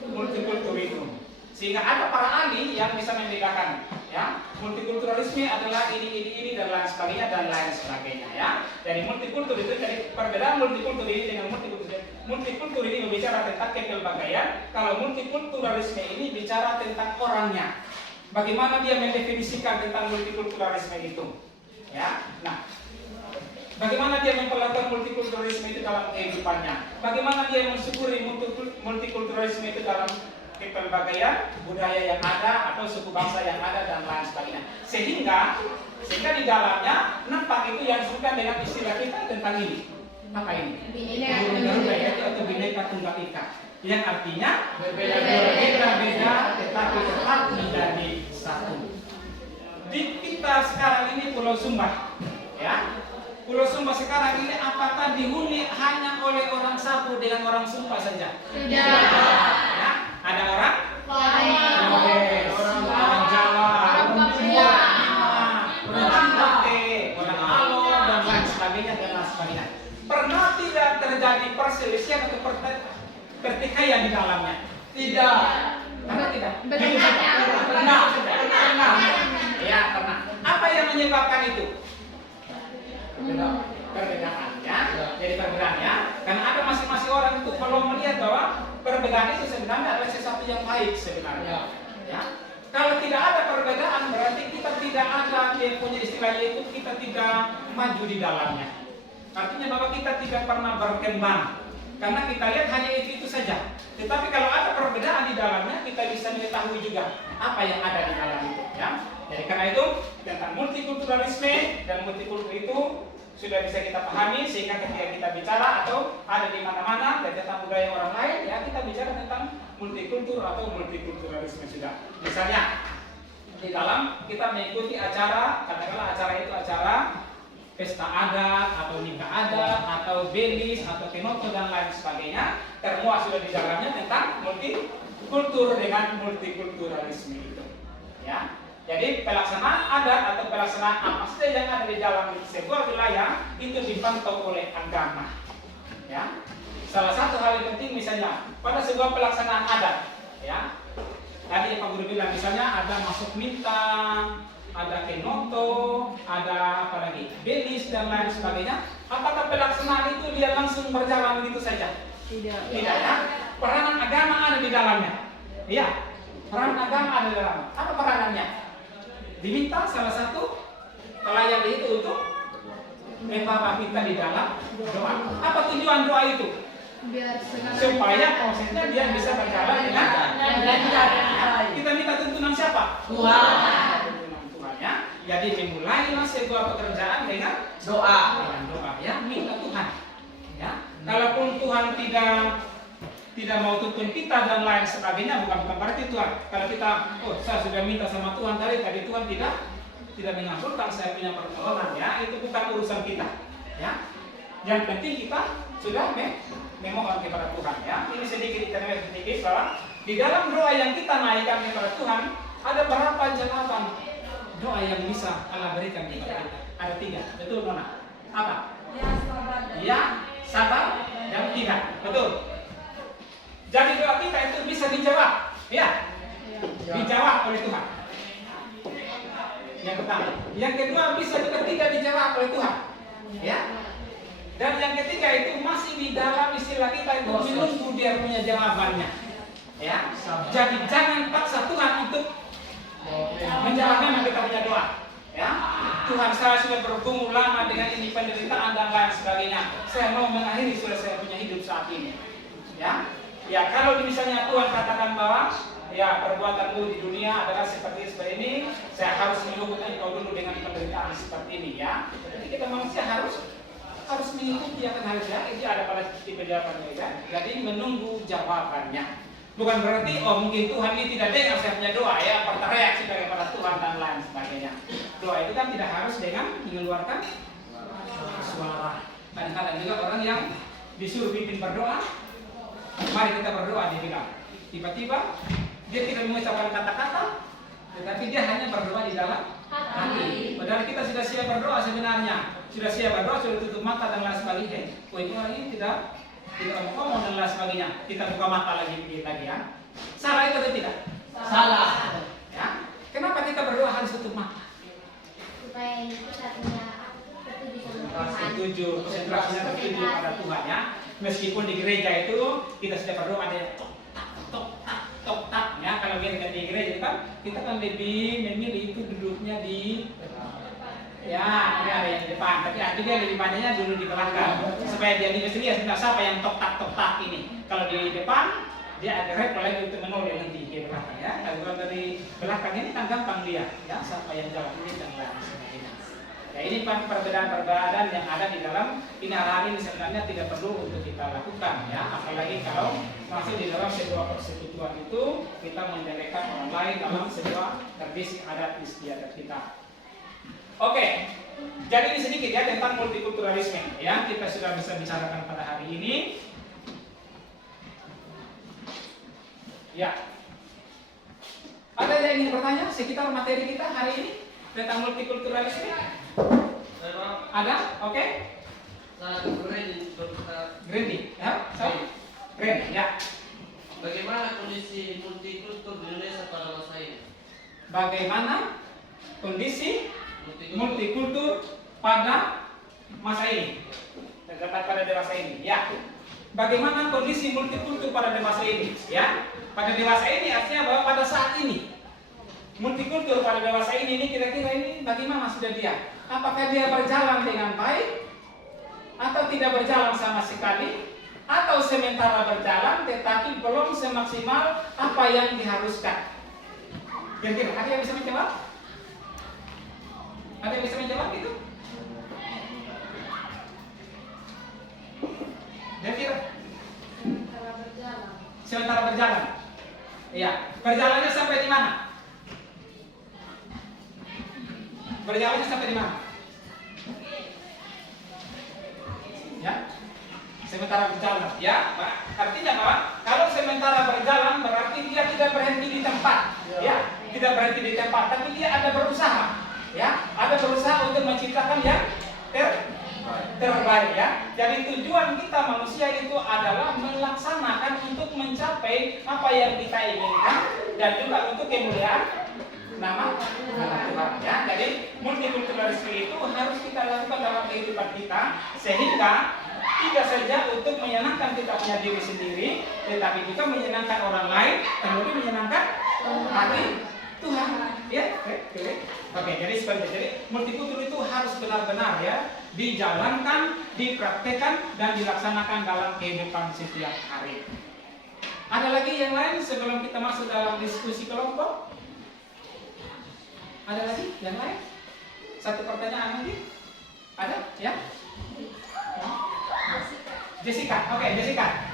multikultur itu. Sehingga ada para ahli yang bisa membedakan, ya. Multikulturalisme adalah ini dan lain sebagainya dan lain sebagainya, ya. Jadi multikultur itu, jadi perbedaan multikultur ini dengan multikultur ini berbicara tentang kepelbagaian. Kalau multikulturalisme ini bicara tentang orangnya. Bagaimana dia mendefinisikan tentang multikulturalisme itu, ya. Nah, bagaimana dia memperlakukan multikulturalisme itu dalam kehidupannya? Bagaimana dia mensyukuri multikulturalisme itu dalam kepelbagaian budaya yang ada atau suku bangsa yang ada dan lain sebagainya? Sehingga di dalamnya nampak itu yang disebutkan dengan istilah kita tentang ini. Apa ini? Bineka atau Bineka Tunggal Ika. Yang artinya berbeda-beda tetapi tetap menjadi satu. Di kita sekarang ini Pulau Sumba, ya. Pulau Sumba sekarang ini apakah dihuni hanya oleh orang Sabu dengan orang Sumba saja? Tidak. Ya, ada orang Flores, orang Jawa, orang Papua, orang Bate, orang Alor dan lain sebagainya dan lain sebagainya. Pernah tidak terjadi perselisihan atau pertikaian di dalamnya? Tidak. Karena tidak. Pernah. Ya, pernah. Apa yang menyebabkan itu? Perbedaan, ya. Jadi perbedaannya, karena ada masing-masing orang itu kalau melihat bahwa perbedaan itu sebenarnya adalah sesuatu yang baik sebenarnya, ya. Kalau tidak ada perbedaan berarti kita tidak ada yang punya istilahnya itu kita tidak maju di dalamnya. Artinya bahwa kita tidak pernah berkembang karena kita lihat hanya itu saja. Tetapi kalau ada perbedaan di dalamnya kita bisa mengetahui juga apa yang ada di dalam itu, ya. Jadi karena itu tentang multikulturalisme dan multikultur itu sudah bisa kita pahami sehingga ketika kita bicara atau ada di mana-mana dan tentang budaya orang lain, ya kita bicara tentang multikultur atau multikulturalisme sudah. Misalnya di dalam kita mengikuti acara, katakanlah acara itu acara pesta adat atau nikah adat atau belis atau kenoto dan lain sebagainya, termuat sudah di dalamnya tentang multikultur dengan multikulturalisme itu, ya. Jadi Jadi pelaksanaan adat atau pelaksanaan apa saja yang ada di dalam sebuah wilayah itu dipantau oleh agama. Ya. Salah satu hal yang penting misalnya pada sebuah pelaksanaan adat, ya. Tadi Pak Guru bilang misalnya ada masuk mintang, ada kenoto, ada apa lagi, belis dan lain sebagainya. Apakah pelaksanaan itu dia langsung berjalan begitu saja? Tidak. Tidak ya. Peranan agama ada di dalamnya. Iya. Peranan agama ada di dalamnya. Apa peranannya? Diminta salah satu pelayan itu untuk membawa kita di dalam doa. Apa tujuan doa itu? Biar segala Supaya prosesnya dia bisa berjalan dengan kita minta tuntunan siapa? Tuhan. Tuntunan Tuhan ya. Jadi memulailah sebuah pekerjaan dengan Doa. dengan doa ya, minta Tuhan. Ya. Kalaupun Tuhan tidak mau tuntun kita dan lain sebagainya, bukan berarti Tuhan. Kalau kita, saya sudah minta sama Tuhan tadi Tuhan tidak mengabulkan saya punya permohonan ya, itu bukan urusan kita. Ya. Yang penting kita sudah memohon kepada Tuhan ya. Ini sedikit bahwa di dalam doa yang kita naikkan kepada Tuhan ada berapa jawaban doa yang bisa Allah berikan kepada kita? Ada 3, betul Nona? Apa? Ya, sabar dan 3, betul. Jadi doa kita itu bisa dijawab, ya? Dijawab oleh Tuhan. Yang pertama, yang kedua bisa juga tidak dijawab oleh Tuhan, ya? Dan yang ketiga itu masih di dalam istilah kita itu menunggu dia punya jawabannya, ya. Jadi jangan paksa Tuhan untuk menjalankan yang kita punya doa, ya. Tuhan, saya sudah bergumul lama dengan ini penderitaan dan lain sebagainya. Saya mau mengakhiri sudah saya punya hidup saat ini, ya. Ya kalau misalnya Tuhan katakan bahwa ya perbuatanmu di dunia adalah seperti ini, saya harus menghukum engkau dulu dengan penderitaan seperti ini, ya. Jadi kita manusia harus mengikuti akan hal itu ada pada tipe jawabannya ya. Jadi menunggu jawabannya. Bukan berarti mungkin Tuhan ini tidak dengar saya punya doa ya, berteriak daripada Tuhan dan lain sebagainya. Doa itu kan tidak harus dengan mengeluarkan suara. Kadang-kadang juga orang yang disuruh pimpin berdoa, mari kita berdoa dia bilang. Tiba-tiba dia tidak mengucapkan kata-kata, tetapi dia hanya berdoa di dalam hati. Padahal kita sudah siap berdoa sebenarnya. Sudah siap berdoa, sudah tutup mata dan lain sebagainya. Itu orang ini tidak ngomong dan lain sebagainya. Kita buka mata lagi ya. Salah itu atau tidak? Salah. Ya. Kenapa kita berdoa harus tutup mata? Supaya kita punya petunjuk sama Tuhan. Setuju, konsentrasinya tertuju pada Tuhan ya. Meskipun di gereja itu kita sudah berdoa ada tok tak ya. Kalau kita di gereja itu kan kita kan lebih memilih itu duduknya di ya, ini ada yang di depan, tapi dia lebih banyaknya dulu di belakang supaya dia lihat sendiri tidak siapa yang tok tak ini. Kalau di depan dia ada repot lagi untuk menoleh nanti ke belakang ya. Kalau dari belakang ini kan gampang dia ya, siapa yang jalan ini dan lain sebagainya. Ya ini perbedaan-perbedaan yang ada di dalam ini hal-hal ini sebenarnya tidak perlu untuk kita lakukan ya. Apalagi kalau masuk di dalam sebuah persekutuan itu kita menjadikan orang lain dalam sebuah tradisi adat istiadat kita. Oke, jadi ini sedikit ya tentang multikulturalisme ya, kita sudah bisa bicarakan pada hari ini. Ya, ada yang ingin bertanya sekitar materi kita hari ini tentang multikulturalisme? Ada? Oke? Grandi, ya? Sorry? Grandi, ya. Bagaimana kondisi multikultur di Indonesia pada masa ini? Bagaimana kondisi multikultur pada masa ini, pada dewasa ini, ya. Bagaimana kondisi multikultur pada dewasa ini, ya? Pada dewasa ini artinya bahwa pada saat ini multikultur pada dewasa ini kira-kira ini bagaimana sudah dia? Apakah dia berjalan dengan baik atau tidak berjalan sama sekali? Atau sementara berjalan tetapi belum semaksimal apa yang diharuskan? Kira-kira ada yang bisa menjawab? Ada yang bisa menjawab itu? Kira-kira? Sementara berjalan. Iya. Berjalannya sampai di mana? Berjalannya sampai di mana? Ya. Sementara berjalan. Ya. Artinya apa? Kalau sementara berjalan berarti dia tidak berhenti di tempat. Ya. tidak berhenti di tempat, tapi dia ada berusaha, ya, ada berusaha untuk menciptakan yang terbaik, ya. Jadi tujuan kita manusia itu adalah melaksanakan untuk mencapai apa yang kita inginkan dan juga untuk kemuliaan nama Tuhan, ya. Jadi multikulturalisme itu harus kita lakukan dalam kehidupan kita sehingga tidak saja untuk menyenangkan kita punya diri sendiri, tetapi juga menyenangkan orang lain, kemudian menyenangkan hati Tuhan, ya. Oke, jadi seperti itu. Jadi multikultur itu harus benar-benar ya dijalankan, dipraktekkan dan dilaksanakan dalam kehidupan setiap hari. Ada lagi yang lain sebelum kita masuk dalam diskusi kelompok? Ada lagi yang lain? Satu pertanyaan lagi? Ada? Ya? Jessica, oke, Jessica.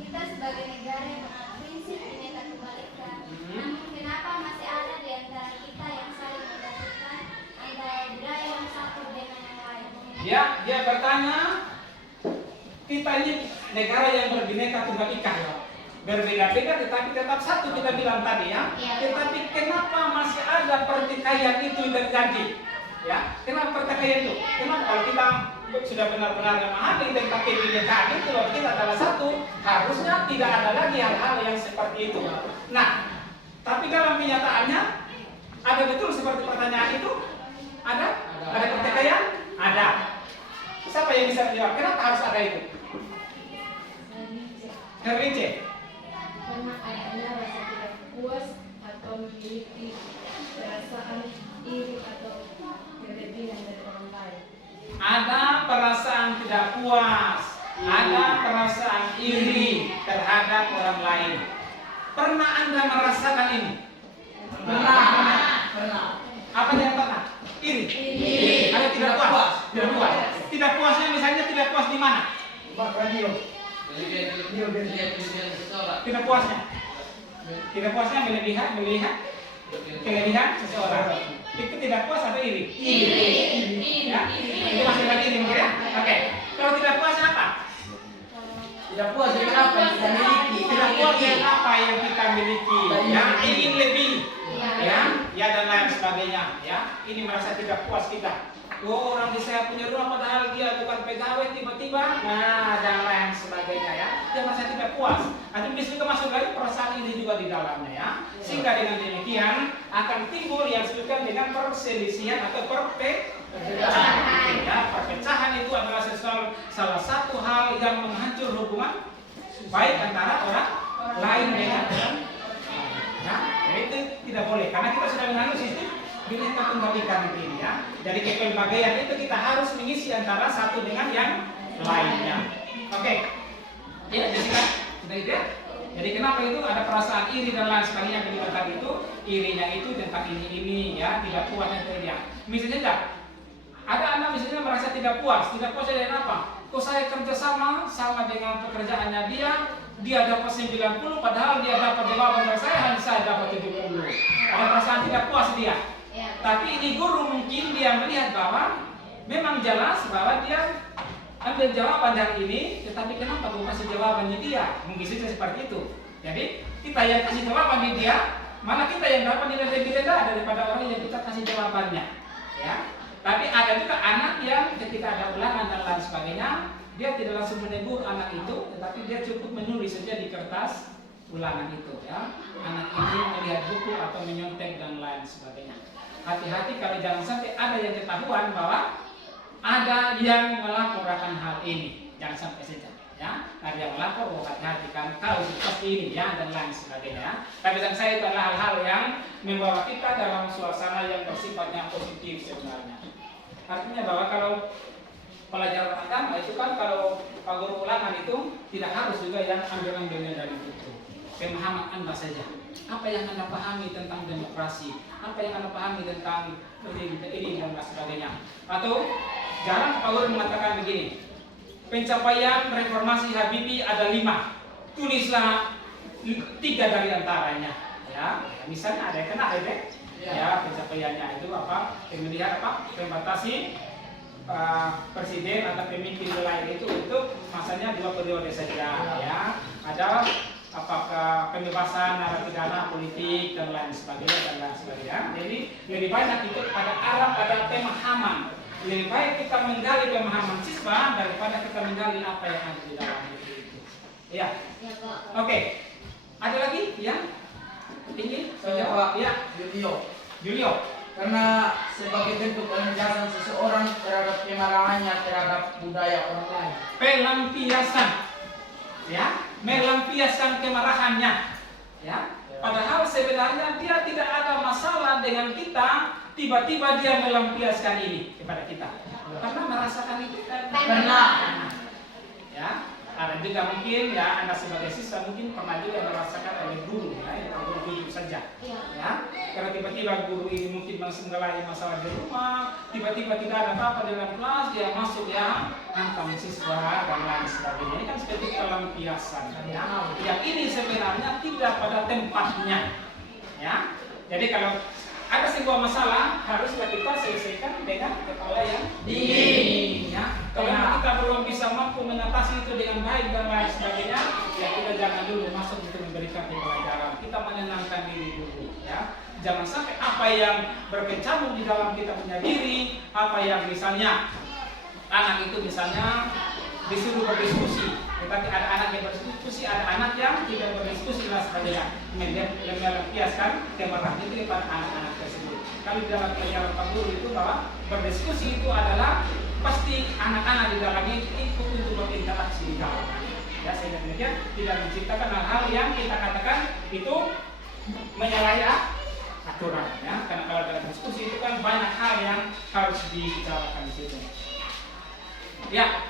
Kita sebagai negara yang menganut prinsip Bhinneka Tunggal Ika, namun kenapa masih ada di antara kita yang saling menjatuhkan antara budaya yang satu dengan yang lain? Ya, dia bertanya, kita ini negara yang berbhinneka tunggal ika, berbeda-beda tetapi tetap satu kita bilang tadi ya. Tetapi kenapa masih ada pertikaian itu terjadi? Ya, kenapa pertikaian itu? Kenapa kalau kita sudah benar-benar memahami tentang kebinekaan itu, kita adalah satu, harusnya tidak ada lagi hal-hal yang seperti itu. Nah, tapi dalam kenyataannya ada betul seperti pertanyaan itu? Ada? Ada pertikaian? Ada. Siapa yang bisa menjawab? Kenapa harus ada itu? Herlince. Karena adanya rasa tidak puas atau memiliki perasaan iri atau kelebihan dari orang lain. Ada perasaan tidak puas, ada perasaan iri terhadap orang lain. Pernah Anda merasakan ini? Pernah. Apa yang pernah? Iri. Ada tidak puas? Tidak puas. Tidak puasnya misalnya tidak puas di mana? Kelebihan seseorang. Tidak puasnya. Tidak puasnya melihat kelebihan seseorang. Itu tidak puas atau iri? Ya? Itu masih lagi iri mungkin ya? Oke. Kalau tidak puasnya apa? Tidak puas dengan apa yang kita miliki. Tidak puas dengan apa yang kita miliki. Ya, ingin lebih. Ya dan lain sebagainya. Ya, ini merasa tidak puas kita. Oh, orang di saya punya rumah padahal dia bukan pegawai tiba-tiba. Nah, dan lain sebagainya ya. Dia merasa tidak puas. Nanti bisa juga masuk lagi perasaan ini juga di dalamnya ya. Sehingga dengan demikian akan timbul yang disebutkan dengan perselisihan atau perpecahan. Ya, perpecahan itu adalah salah satu hal yang menghancur hubungan baik antara orang lain dengan orang. Ya, jadi itu tidak boleh karena kita sudah menganut sistem Bhinneka Tunggal Ika ini ya. Jadi kepelbagaian itu kita harus mengisi antara satu dengan yang lainnya. Oke. Ya, Jessica, sudah itu ya? Jadi kenapa itu ada perasaan iri dan lain sebagainya yang tadi itu, irinya itu tentang ini ya, tidak puas dengan dia. Misalnya ada anak misalnya merasa tidak puas dengan apa? Kok saya kerja sama dengan pekerjaannya dia dapat 90 padahal dia dapat jawaban dari saya dapat 70. Ada perasaan tidak puas dia. Tapi ini guru mungkin dia melihat bahwa memang jelas bahwa dia ambil jawaban dari ini, tetapi kenapa kamu kasih jawabannya dia? Mungkin saja seperti itu. Jadi kita yang kasih jawaban di dia, malah kita yang dapat nilai lebih rendah daripada orang yang kita kasih jawabannya. Ya. Tapi ada juga anak yang ketika ada ulangan dan lain sebagainya, dia tidak langsung menegur anak itu, tetapi dia cukup menulis saja di kertas ulangan itu. Ya. Anak ini melihat buku atau menyontek dan lain sebagainya. Hati-hati kalau jangan sampai ada yang ketahuan bahwa ada yang melaporkan hal ini, jangan sampai saja. Ya, ada yang melapor, hati-hati kan kalau seperti ini ya dan lain sebagainya. Tapi bagi saya itu adalah hal-hal yang membawa kita dalam suasana yang bersifatnya positif sebenarnya. Artinya bahwa kalau pelajaran agama itu kan kalau Pak Guru ulangan itu tidak harus juga yang ambil-ambilnya dari buku. Pemahaman Anda saja. Apa yang Anda pahami tentang demokrasi? Apa yang Anda pahami tentang ini dan sebagainya? Atau jarang Pak Guru mengatakan begini. Pencapaian reformasi Habibie ada 5. Tulislah 3 dari antaranya. Ya, misalnya ada yang kena ya pencapaiannya itu apa? Kemudian apa? Membatasi presiden atau pemimpin wilayah itu untuk masanya 2 periode saja. Ya, ada apakah pembebasan narapidana politik dan lain sebagainya. Jadi lebih banyak itu pada arah pada pemahaman. Lebih baik kita menggali pemahaman siswa daripada kita menggali apa yang ada di dalam itu. Ya. Ya, Pak. Oke. Ada lagi yang ingin Saya menjawab? Pak Ya, Julio. karena sebagai bentuk penindasan seseorang terhadap kemarahannya terhadap budaya orang lain. Pelampiasan, ya, melampiaskan kemarahannya, ya. Padahal sebenarnya dia tidak ada masalah dengan kita, tiba-tiba dia melampiaskan ini kepada kita, karena merasakan itu Karena ya. Ada juga mungkin ya Anda sebagai siswa mungkin pernah juga merasakan oleh guru ya, yang guru jujur saja. Ya, karena tiba-tiba guru ini mungkin mengalami masalah di rumah, tiba-tiba tidak ada apa-apa dalam kelas, dia masuk ya hantam siswa dan lain sebagainya. Ini kan seperti pelampiasan ya. Yang ini sebenarnya tidak pada tempatnya. Ya. Jadi kalau ada sebuah masalah haruslah kita selesaikan dengan kepala yang dingin. Ya. Kalau kita belum bisa mampu mengatasi itu dengan baik dan lain sebagainya, ya kita jangan dulu masuk untuk memberikan pelajaran. Kita menenangkan diri dulu. Ya. Jangan sampai apa yang berkecamuk di dalam kita punya diri, apa yang misalnya anak itu misalnya disuruh berdiskusi, tetapi ada anak yang berdiskusi, ada anak yang tidak berdiskusi dan sebagainya. Melampiaskan kemarahan itu kepada anak-anak tersebut. Kalau di dalam pelajaran Pak Guru itu bahwa berdiskusi itu adalah pasti anak-anak di dalamnya ikut untuk berinteraksi di dalam. Ya, sehingga demikian tidak menciptakan hal-hal yang kita katakan itu menyalahi aturan. Ya, karena kalau dalam diskusi itu kan banyak hal yang harus dibicarakan di situ. Ya.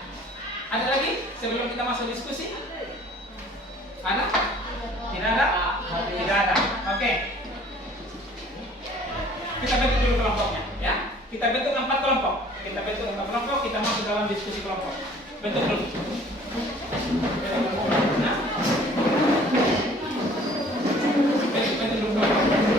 Ada lagi sebelum kita masuk diskusi? Ada? Tidak ada? Tidak ada. Oke. Kita bentuk dulu kelompoknya, ya. Kita bentuk 4 kelompok. Kita masuk dalam diskusi kelompok. Bentuk dulu. Nah. Bentuk dulu kelompok.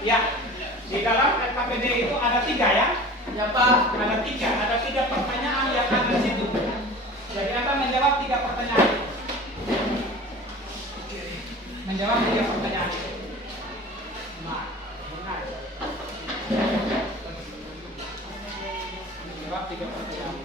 Ya, di dalam LKPD itu ada 3 ya? Ya Pak. Ada 3 pertanyaan yang ada di situ. Jadi Anda menjawab 3 pertanyaan. Menjawab 3 pertanyaan. Nah, benar. Menjawab 3 pertanyaan.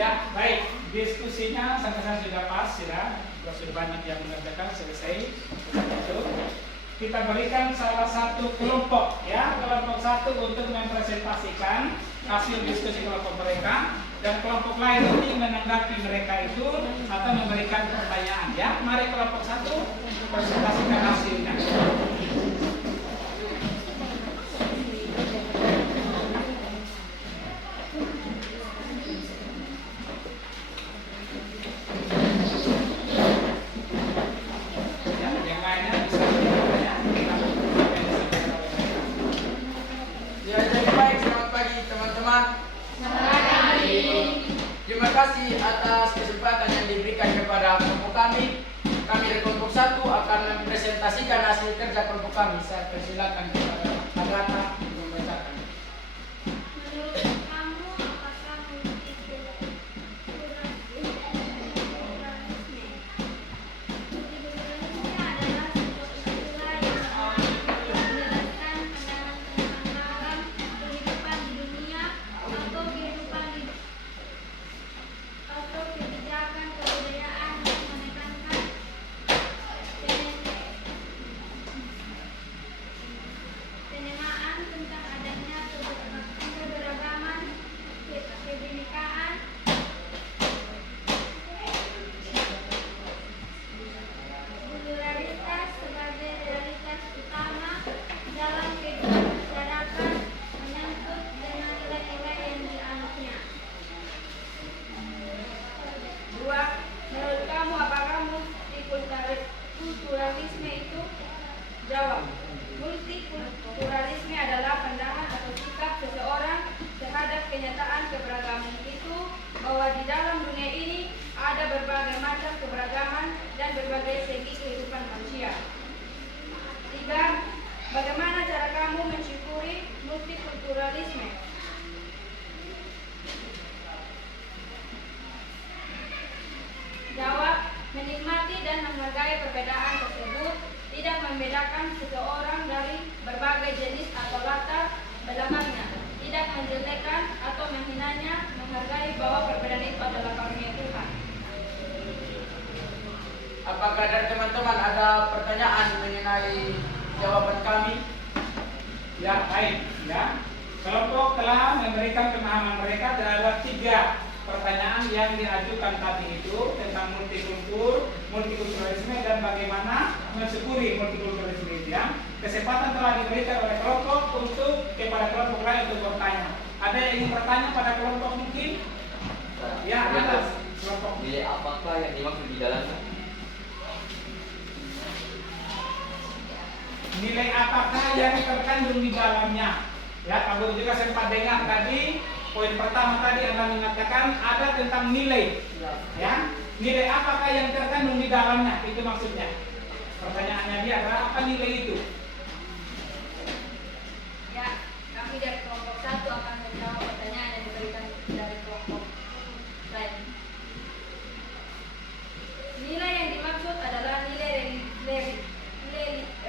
Ya, baik. Diskusinya sampai sudah pas, ya. Sudah banyak yang mengerjakan, selesai. Kita berikan salah satu kelompok, ya, kelompok satu untuk mempresentasikan hasil diskusi kelompok mereka, dan kelompok lain nanti menanggapi mereka itu atau memberikan pertanyaan, ya. Mari kelompok satu presentasikan hasilnya. Terima kasih atas kesempatan yang diberikan kepada kelompok kami. Kami dari kelompok 1 akan mempresentasikan hasil kerja teman-teman ada pertanyaan mengenai jawaban kami? Ya, baik. Ya. Kelompok telah memberikan pemahaman mereka terhadap 3 pertanyaan yang diajukan tadi itu tentang multikulturalisme dan bagaimana mensyukuri multikulturalisme itu ya. Kesempatan telah diberikan oleh kelompok untuk kepada kelompok lain untuk bertanya. Ada yang ingin bertanya pada kelompok mungkin? Ya, atas kelompok. Nilai apakah yang dimaksud di dalamnya? Nilai apakah yang terkandung di dalamnya? Ya, Abu juga sempat dengar tadi. Poin pertama tadi Anda mengatakan ada tentang nilai, ya. Nilai apakah yang terkandung di dalamnya? Itu maksudnya. Pertanyaannya dia adalah apa nilai itu? Ya, kami dari kelompok 1 akan menjawab pertanyaan yang diberikan dari kelompok lain. Nilai yang dimaksud adalah nilai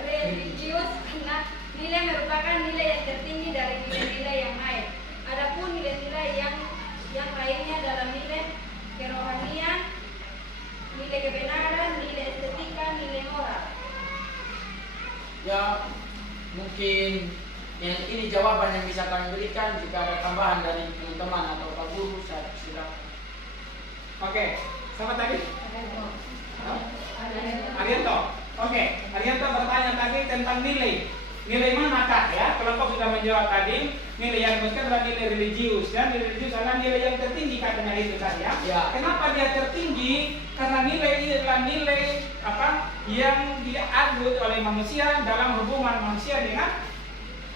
religius karena nilai merupakan nilai yang tertinggi dari nilai-nilai yang lain. Adapun nilai-nilai yang lainnya adalah nilai kerohanian, nilai kebenaran, nilai estetika, nilai moral. Ya, mungkin yang ini jawaban yang bisa kami berikan. Jika ada tambahan dari teman-teman atau Pak Guru, saya silakan. Oke, sama tadi? Arianto. Oke, Arianto bertanya tadi tentang nilai. Nilai manakah ya? Kelompok sudah menjawab tadi. Nilai yang dimaksudkan adalah nilai religius. Ya, nilai religius adalah nilai yang tertinggi katanya itu tadi ya. Ya. Kenapa dia tertinggi? Karena nilai ini adalah nilai apa? Yang diadut oleh manusia dalam hubungan manusia dengan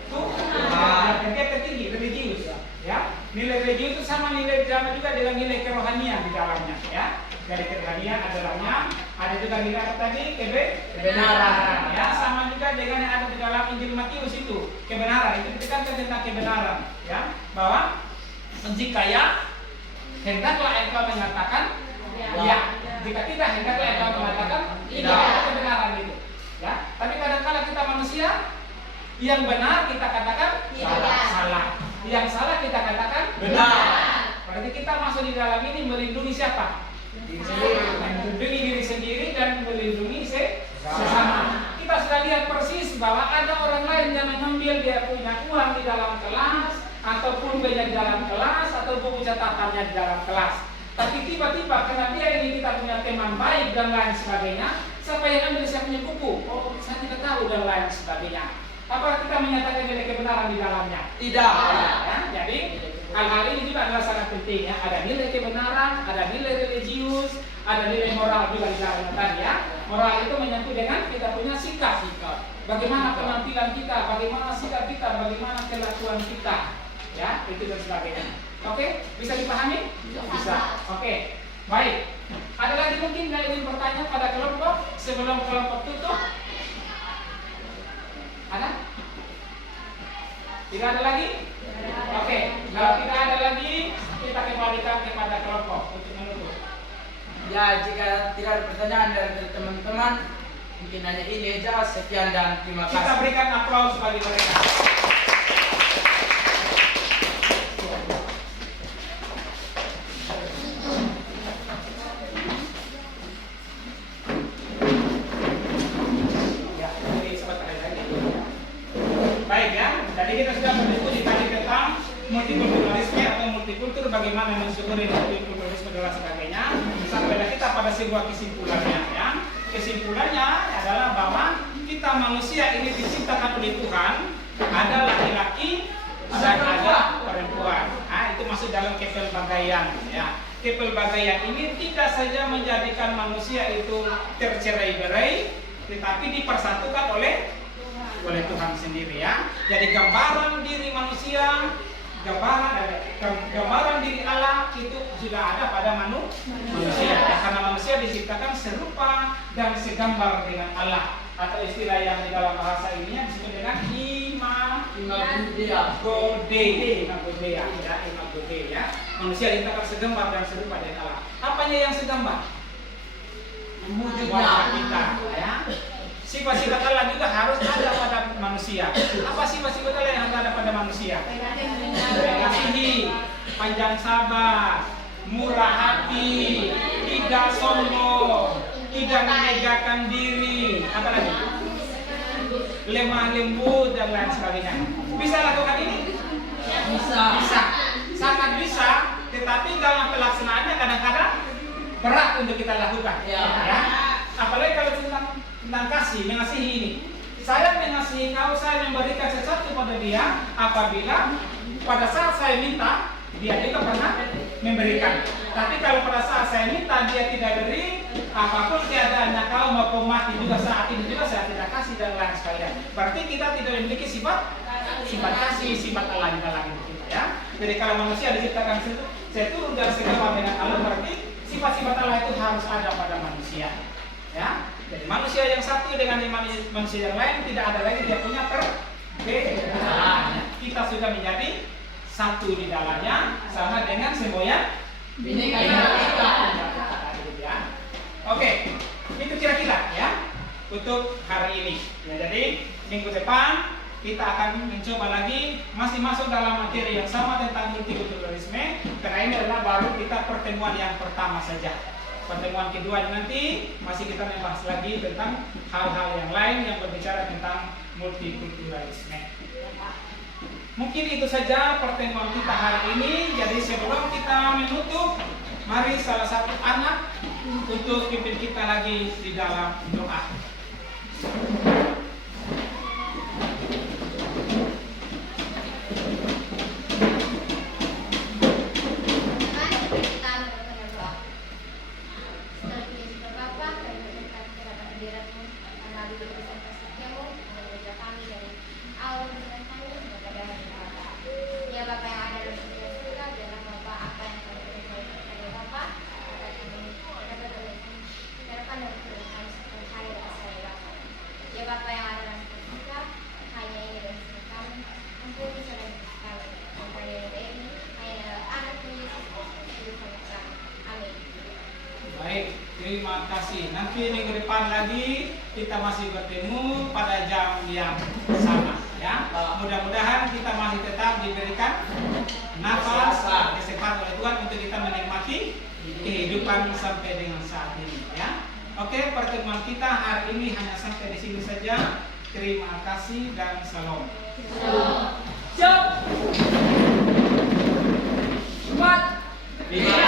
Tuhan. Dia tertinggi religius. Ya, nilai religius itu sama nilai sama juga dengan nilai kerohanian di dalamnya. Ya. Dari kerohanian adalah ada juga nilai apa tadi? Kebenaran. Ya, sama juga dengan yang ada di dalam Injil Matius itu. Kebenaran itu ditekankan tentang kebenaran, ya. Bahwa jika ya, hendaklah engkau mengatakan ya. Jika tidak, hendaklah engkau mengatakan tidak. Itu kebenaran itu. Ya. Tapi kadang-kadang kita manusia yang benar kita katakan salah. Yang salah kita katakan benar. Berarti kita masuk di dalam ini melindungi siapa? Melindungi diri sendiri dan melindungi sesama. Kita sudah lihat persis bahwa ada orang lain yang mengambil dia punya uang di dalam kelas, ataupun banyak di dalam kelas, atau buku catatannya di dalam kelas. Tapi tiba-tiba karena dia ini kita punya teman baik dan lain sebagainya, siapa yang ambil saya punya buku? Oh, saya tidak tahu dan lain sebagainya. Apa kita menyatakan nilai kebenaran di dalamnya? Tidak. Ya, jadi hal-hal ini juga adalah sangat penting ya. Ada nilai kebenaran, ada nilai religius, ada nilai moral juga di dalamnya tadi ya. Moral itu menyangkut dengan kita punya sikap. Bagaimana penampilan kita, bagaimana sikap kita, bagaimana kelakuan kita, ya itu dan sebagainya. Oke, bisa dipahami? Bisa. Oke, baik. Ada lagi mungkin yang ingin bertanya pada kelompok sebelum kelompok tutup? Ada? Tidak ada lagi? Oke, kalau tidak ada lagi, kita kembalikan kepada kelompok untuk menutup. Ya, jika tidak ada pertanyaan dari teman-teman, mungkin hanya ini aja. Sekian dan terima kasih. Kita berikan aplaus bagi mereka. Ya, jadi sebentar lagi. Baik ya, jadi kita sudah berdiskusi tadi tentang multikulturalisme atau multikultur, bagaimana mensyukuri multikulturalisme dan sebagainya. Sampailah kita pada sebuah kesimpulannya ya. Kesimpulannya adalah bahwa kita manusia ini diciptakan oleh Tuhan, ada laki-laki dan ada perempuan. Nah, itu masuk dalam kepelbagaian ya. Kepelbagaian ini tidak saja menjadikan manusia itu tercerai-berai, tetapi dipersatukan oleh Tuhan sendiri ya. Jadi gambaran diri manusia, gambaran diri Allah itu sudah ada pada manusia. Karena manusia diciptakan serupa dan segambar dengan Allah. Atau istilah yang di dalam bahasa ininya disebut dengan imagodea ya. Manusia diciptakan segambar dan serupa dengan Allah. Apanya yang segambar? Wajah kita ya. Sifat-sifat Allah juga harus ada pada manusia. Apa sifat-sifat Allah yang harus ada pada manusia? Mengasihi, panjang sabar, murah hati, tidak sombong, tidak menegakkan diri, apa lagi? Lemah lembut dan lain sebagainya. Bisa lakukan ini? Bisa. Bisa, sangat bisa. Tetapi dalam pelaksanaannya kadang-kadang berat untuk kita lakukan. Ya. Apalagi kalau tentang kasih, mengasihi ini. Saya mengasihi kau, saya memberikan sesuatu pada dia apabila pada saat saya minta, dia juga pernah memberikan. Tapi kalau pada saat saya minta, dia tidak beri, apapun keadaannya, kau mau mati juga saat ini juga saya tidak kasih dan lain sebagainya. Berarti kita tidak memiliki sifat kasih, sifat Allah di dalam hidup kita, ya. Jadi kalau manusia diciptakan saya turun dari segala dengan Allah, berarti sifat-sifat Allah itu harus ada pada manusia, ya. Jadi manusia yang satu dengan manusia yang lain tidak ada lagi dia punya perbedaan. Kita sudah menjadi satu di dalamnya sama dengan semboyan Bineka ya. Oke, itu kira-kira ya untuk hari ini. Ya, jadi minggu depan kita akan mencoba lagi masih masuk dalam materi yang sama tentang multikulturalisme. Karena ini adalah baru kita pertemuan yang pertama saja. Pertemuan kedua nanti masih kita membahas lagi tentang hal-hal yang lain yang berbicara tentang multikulturalisme. Mungkin itu saja pertemuan kita hari ini. Jadi sebelum kita menutup, mari salah satu anak untuk pimpin kita lagi di dalam doa. Baik, terima kasih. Nanti minggu depan lagi kita masih bertemu pada jam yang sama, ya. Mudah-mudahan kita masih tetap diberikan nafas kesehatan oleh Tuhan untuk kita menikmati kehidupan sampai dengan saat ini, ya. Oke, pertemuan kita hari ini hanya sampai di sini saja. Terima kasih dan salam. Siap. Empat. 5.